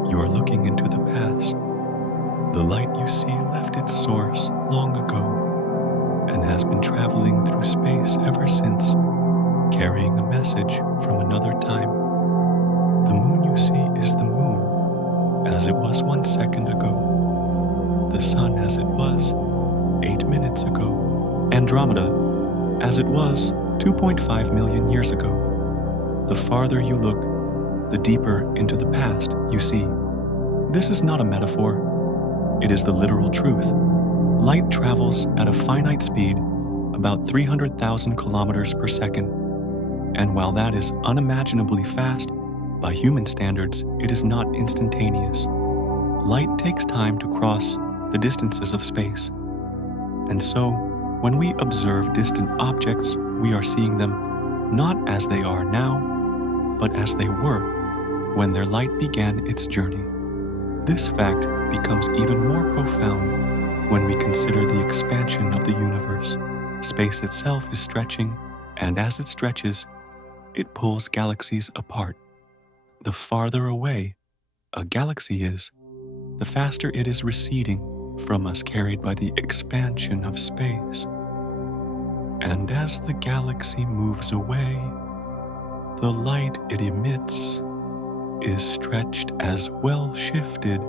you are looking into the past. The light you see left its source long ago and has been traveling through space ever since, carrying a message from another time. The moon you see is the moon as it was 1 second ago, the sun as it was 8 minutes ago, Andromeda as it was 2.5 million years ago. The farther you look, the deeper into the past you see. This is not a metaphor, it is the literal truth. Light travels at a finite speed, about 300,000 kilometers per second, and while that is unimaginably fast, by human standards, it is not instantaneous. Light takes time to cross the distances of space. And so, when we observe distant objects, we are seeing them not as they are now, but as they were when their light began its journey. This fact becomes even more profound when we consider the expansion of the universe. Space itself is stretching, and as it stretches, it pulls galaxies apart. The farther away a galaxy is, the faster it is receding from us, carried by the expansion of space. And as the galaxy moves away, the light it emits is stretched as well, shifted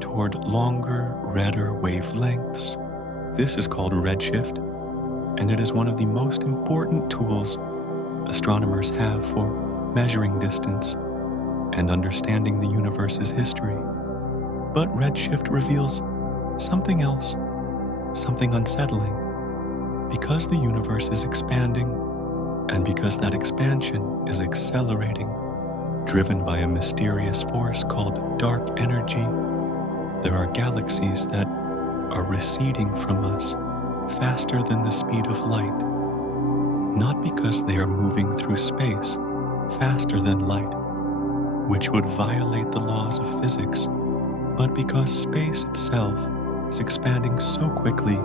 toward longer, redder wavelengths. This is called redshift, and it is one of the most important tools astronomers have for measuring distance and understanding the universe's history. But redshift reveals something else, something unsettling. Because the universe is expanding, and because that expansion is accelerating, driven by a mysterious force called dark energy, there are galaxies that are receding from us faster than the speed of light, not because they are moving through space faster than light, which would violate the laws of physics, but because space itself is expanding so quickly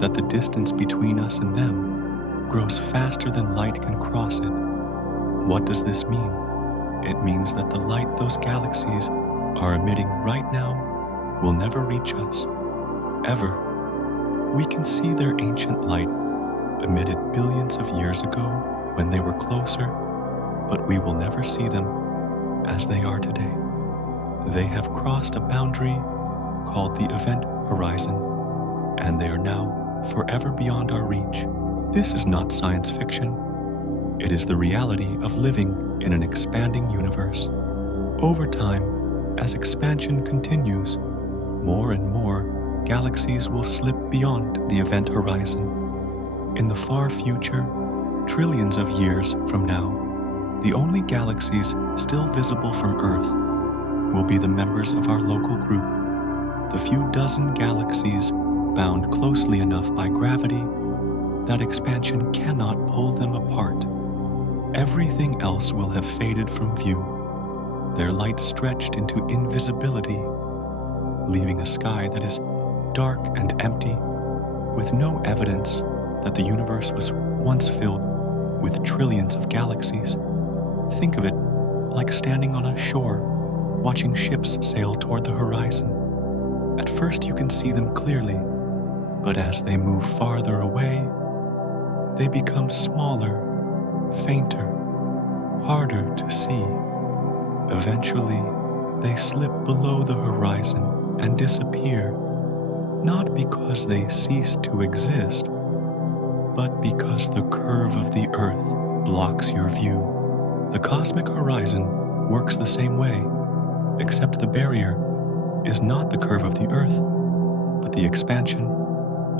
that the distance between us and them grows faster than light can cross it. What does this mean? It means that the light those galaxies are emitting right now will never reach us, ever. We can see their ancient light emitted billions of years ago when they were closer, but we will never see them as they are today. They have crossed a boundary called the event horizon, and they are now forever beyond our reach. This is not science fiction. It is the reality of living in an expanding universe. Over time, as expansion continues, more and more galaxies will slip beyond the event horizon. In the far future, trillions of years from now, the only galaxies still visible from Earth will be the members of our local group, the few dozen galaxies bound closely enough by gravity that expansion cannot pull them apart. Everything else will have faded from view, their light stretched into invisibility, leaving a sky that is dark and empty, with no evidence that the universe was once filled with trillions of galaxies. Think of it like standing on a shore, watching ships sail toward the horizon. At first you can see them clearly, but as they move farther away, they become smaller, fainter, harder to see. Eventually, they slip below the horizon and disappear, not because they cease to exist, but because the curve of the Earth blocks your view. The cosmic horizon works the same way, except the barrier is not the curve of the Earth, but the expansion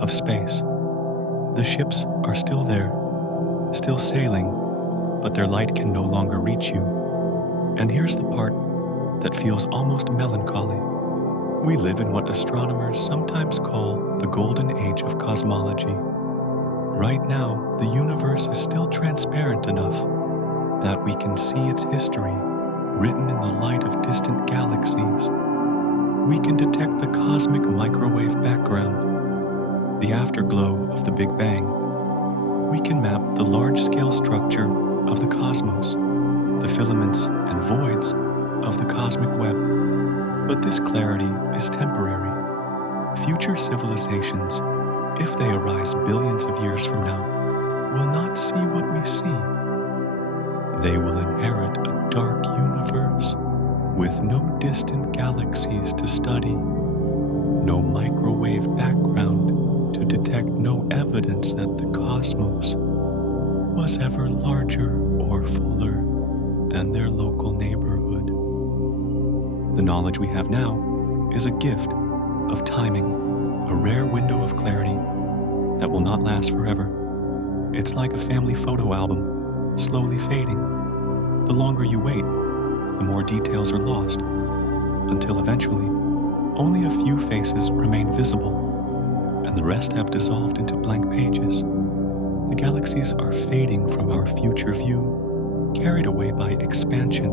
of space. The ships are still there, still sailing, but their light can no longer reach you. And here's the part that feels almost melancholy. We live in what astronomers sometimes call the golden age of cosmology. Right now, the universe is still transparent enough that we can see its history written in the light of distant galaxies. We can detect the cosmic microwave background, the afterglow of the Big Bang. We can map the large-scale structure of the cosmos, the filaments and voids of the cosmic web. But this clarity is temporary. Future civilizations, if they arise billions of years from now, will not see what we see. They will inherit a dark universe with no distant galaxies to study, no microwave background to detect no evidence that the cosmos was ever larger or fuller than their local neighborhood. The knowledge we have now is a gift of timing, a rare window of clarity that will not last forever. It's like a family photo album, slowly fading. The longer you wait, the more details are lost, until eventually, only a few faces remain visible, and the rest have dissolved into blank pages. The galaxies are fading from our future view, carried away by expansion,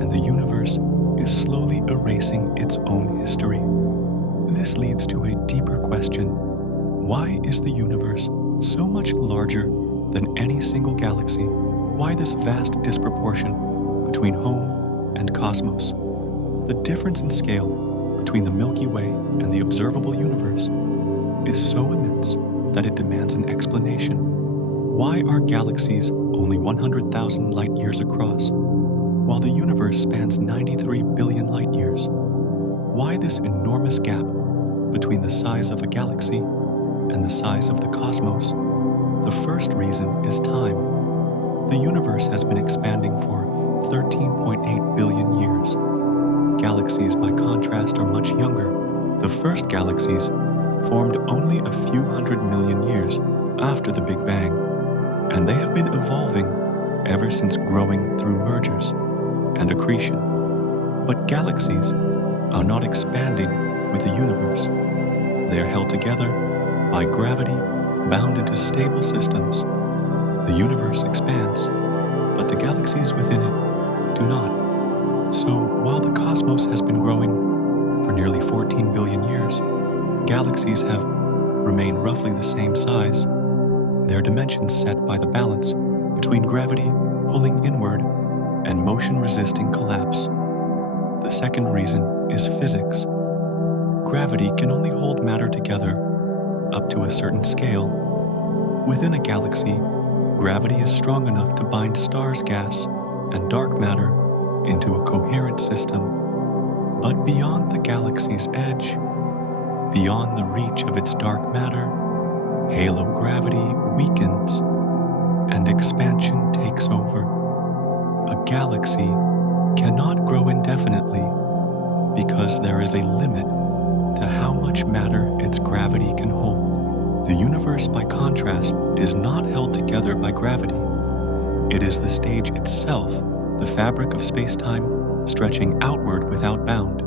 and the universe is slowly erasing its own history. This leads to a deeper question. Why is the universe so much larger than any single galaxy? Why this vast disproportion between home and cosmos? The difference in scale between the Milky Way and the observable universe is so immense that it demands an explanation. Why are galaxies only 100,000 light years across, while the universe spans 93 billion light years? Why this enormous gap between the size of a galaxy and the size of the cosmos? The first reason is time. The universe has been expanding for 13.8 billion years. Galaxies, by contrast, are much younger. The first galaxies formed only a few 100 million years after the Big Bang, and they have been evolving ever since, growing through mergers and accretion. But galaxies are not expanding with the universe. They are held together by gravity, bound into stable systems. The universe expands, but the galaxies within it do not. So while the cosmos has been growing for nearly 14 billion years, galaxies have remained roughly the same size, their dimensions set by the balance between gravity pulling inward and motion resisting collapse. The second reason is physics. Gravity can only hold matter together up to a certain scale. Within a galaxy, gravity is strong enough to bind stars' gas and dark matter into a coherent system. But beyond the galaxy's edge, beyond the reach of its dark matter, halo gravity weakens and expansion takes over. A galaxy cannot grow indefinitely because there is a limit to how much matter its gravity can hold. The universe, by contrast, is not held together by gravity. It is the stage itself, the fabric of space-time stretching outward without bound.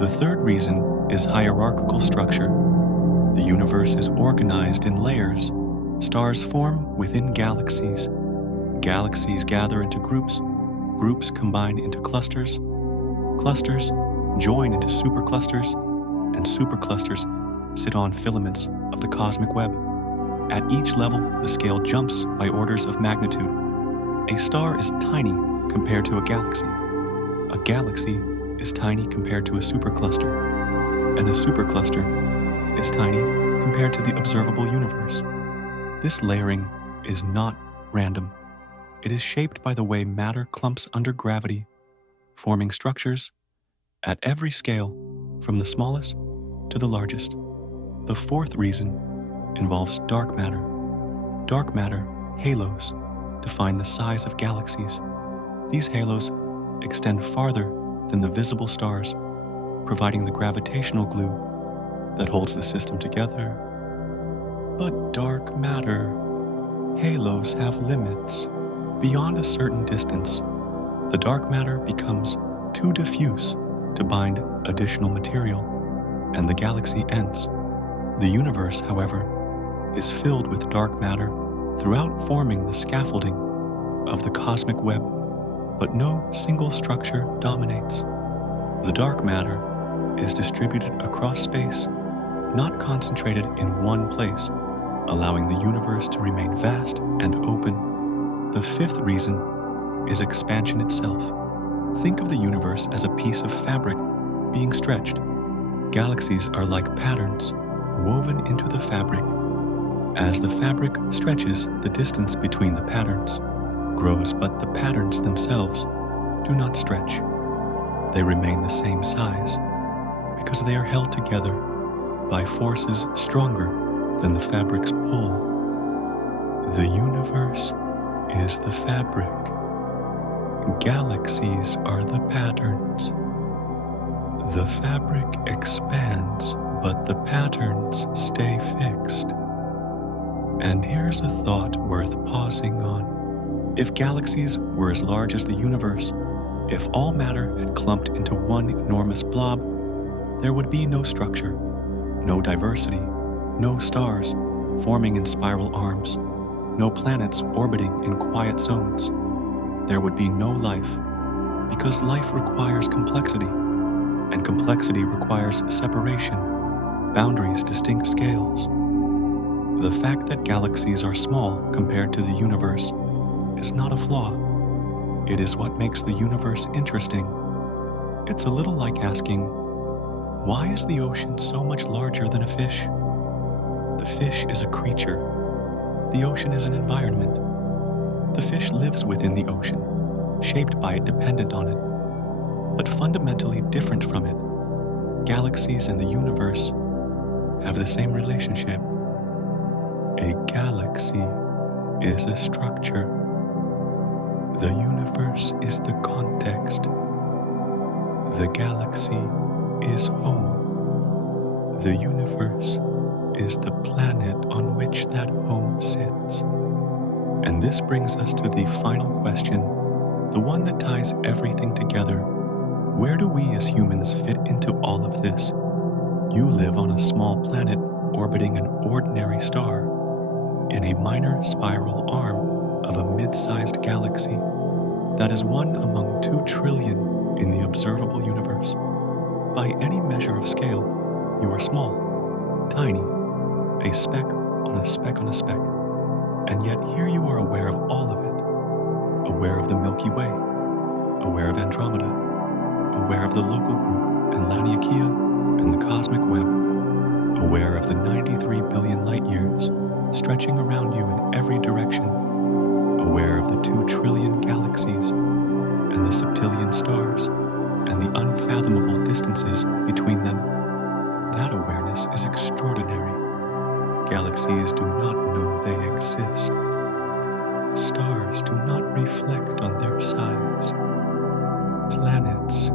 The third reason is hierarchical structure. The universe is organized in layers. Stars form within galaxies. Galaxies gather into groups. Groups combine into clusters. Clusters join into superclusters, and superclusters sit on filaments of the cosmic web. At each level, the scale jumps by orders of magnitude. A star is tiny compared to a galaxy. A galaxy is tiny compared to a supercluster, and a supercluster is tiny compared to the observable universe. This layering is not random. It is shaped by the way matter clumps under gravity, forming structures at every scale, from the smallest to the largest. The fourth reason involves dark matter. Dark matter halos define the size of galaxies. These halos extend farther than the visible stars, providing the gravitational glue that holds the system together. But dark matter halos have limits. Beyond a certain distance, the dark matter becomes too diffuse to bind additional material, and the galaxy ends. The universe, however, is filled with dark matter throughout, forming the scaffolding of the cosmic web, but no single structure dominates. The dark matter is distributed across space, not concentrated in one place, allowing the universe to remain vast and open. The fifth reason is expansion itself. Think of the universe as a piece of fabric being stretched. Galaxies are like patterns woven into the fabric. As the fabric stretches, the distance between the patterns grows, but the patterns themselves do not stretch. They remain the same size because they are held together by forces stronger than the fabric's pull. The universe is the fabric. Galaxies are the patterns. The fabric expands, but the patterns stay fixed. And here's a thought worth pausing on. If galaxies were as large as the universe, if all matter had clumped into one enormous blob, there would be no structure, no diversity, no stars forming in spiral arms, no planets orbiting in quiet zones. There would be no life, because life requires complexity, and complexity requires separation, boundaries, distinct scales. The fact that galaxies are small compared to the universe is not a flaw. It is what makes the universe interesting. It's a little like asking, why is the ocean so much larger than a fish? The fish is a creature. The ocean is an environment. The fish lives within the ocean, shaped by it, dependent on it, but fundamentally different from it. Galaxies and the universe have the same relationship. A galaxy is a structure. The universe is the context. The galaxy is home. The universe is the planet on which that home sits. And this brings us to the final question, the one that ties everything together. Where do we as humans fit into all of this? You live on a small planet orbiting an ordinary star in a minor spiral arm of a mid-sized galaxy that is one among 2 trillion in the observable universe. By any measure of scale, you are small, tiny, a speck on a speck on a speck, and yet here you are aware of all of it, aware of the Milky Way, aware of Andromeda, aware of the Local Group and Laniakea and the cosmic web, aware of the 93 billion light years stretching around you in every direction, aware of the 2 trillion galaxies and the septillion stars and the unfathomable distances between them. That awareness is extraordinary. Galaxies do not know they exist. Stars do not reflect on their size. Planets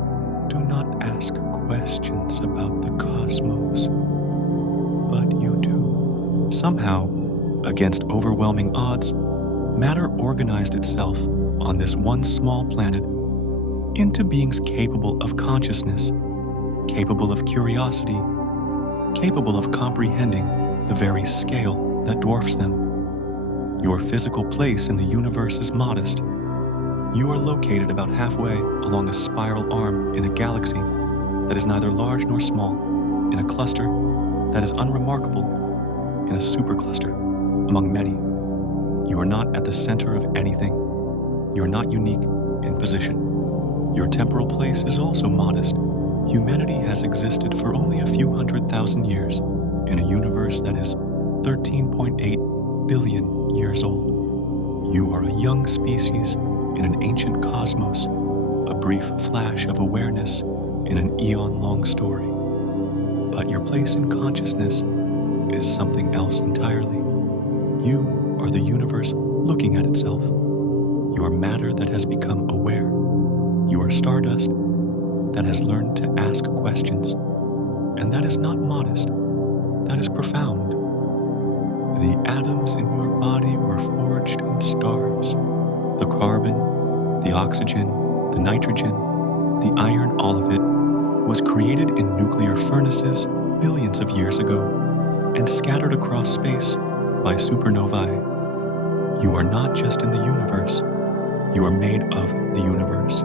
do not ask questions about the cosmos. But you do. Somehow, against overwhelming odds, matter organized itself on this one small planet into beings capable of consciousness, capable of curiosity, capable of comprehending the very scale that dwarfs them. Your physical place in the universe is modest. You are located about halfway along a spiral arm in a galaxy that is neither large nor small, in a cluster that is unremarkable, in a supercluster among many. You are not at the center of anything. You are not unique in position. Your temporal place is also modest. Humanity has existed for only a few 100,000 years in a universe that is 13.8 billion years old. You are a young species in an ancient cosmos, a brief flash of awareness in an eon-long story. But your place in consciousness is something else entirely. You are the universe looking at itself. You are matter that has become aware. You are stardust that has learned to ask questions. And that is not modest. That is profound. The atoms in your body were forged in stars. The carbon, the oxygen, the nitrogen, the iron, all of it, was created in nuclear furnaces billions of years ago and scattered across space by supernovae. You are not just in the universe. You are made of the universe.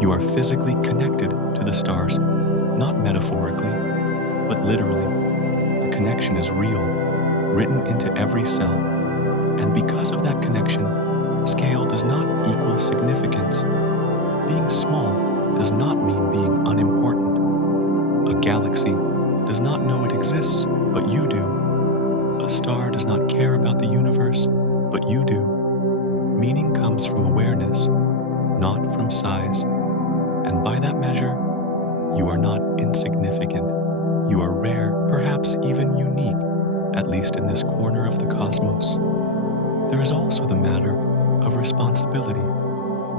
You are physically connected to the stars, not metaphorically, but literally. The connection is real, written into every cell. And because of that connection, scale does not equal significance. Being small does not mean being unimportant. A galaxy does not know it exists, but you do. A star does not care about the universe, but you do. Meaning comes from awareness. not from size. And by that measure, you are not insignificant. You are rare, perhaps even unique, at least in this corner of the cosmos. There is also the matter of responsibility.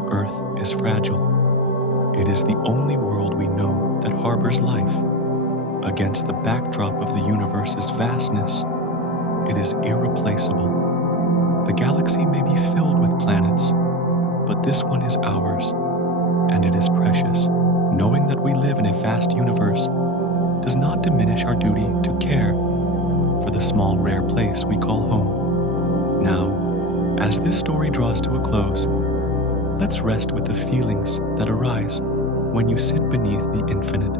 Earth is fragile. It is the only world we know that harbors life. Against the backdrop of the universe's vastness, it is irreplaceable. The galaxy may be filled with planets, but this one is ours, and it is precious. Knowing that we live in a vast universe does not diminish our duty to care for the small, rare place we call home. Now, as this story draws to a close, let's rest with the feelings that arise when you sit beneath the infinite.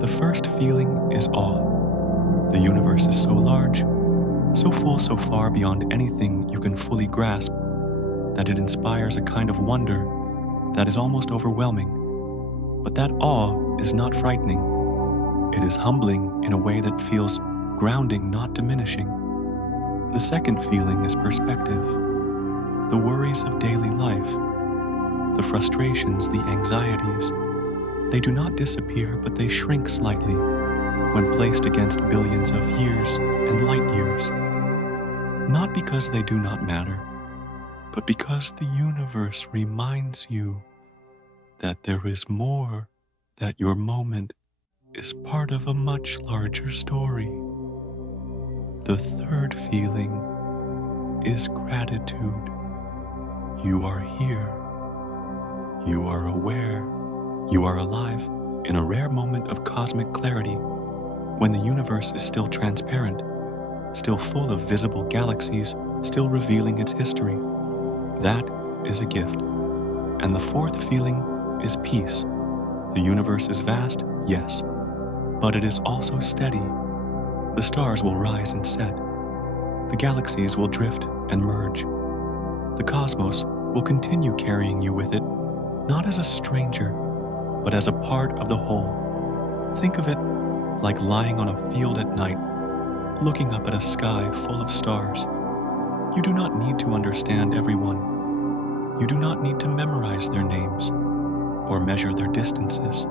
The first feeling is awe. The universe is so large, so full, so far beyond anything you can fully grasp, that it inspires a kind of wonder that is almost overwhelming. But that awe is not frightening. It is humbling in a way that feels grounding, not diminishing. The second feeling is perspective. The worries of daily life, the frustrations, the anxieties, they do not disappear, but they shrink slightly when placed against billions of years and light years. Not because they do not matter, but because the universe reminds you that there is more, that your moment is part of a much larger story. The third feeling is gratitude. You are here. You are aware. You are alive in a rare moment of cosmic clarity when the universe is still transparent, still full of visible galaxies, still revealing its history. That is a gift. And the fourth feeling is peace. The universe is vast, yes, but it is also steady. The stars will rise and set. The galaxies will drift and merge. The cosmos will continue carrying you with it, not as a stranger, but as a part of the whole. Think of it like lying on a field at night, looking up at a sky full of stars. You do not need to understand everyone. You do not need to memorize their names or measure their distances.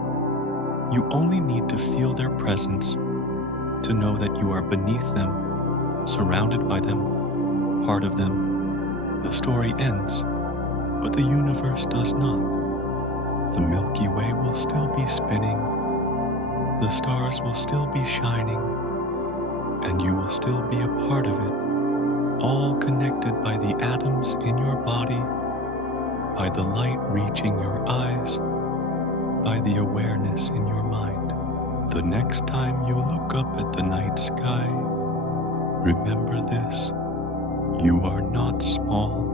You only need to feel their presence, to know that you are beneath them, surrounded by them, part of them. The story ends, but the universe does not. The Milky Way will still be spinning, the stars will still be shining, and you will still be a part of it, all connected by the atoms in your body, by the light reaching your eyes, by the awareness in your mind. The next time you look up at the night sky, remember this: you are not small.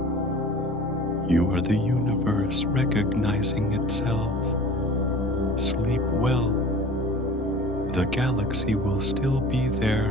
You are the universe recognizing itself. Sleep well. The galaxy will still be there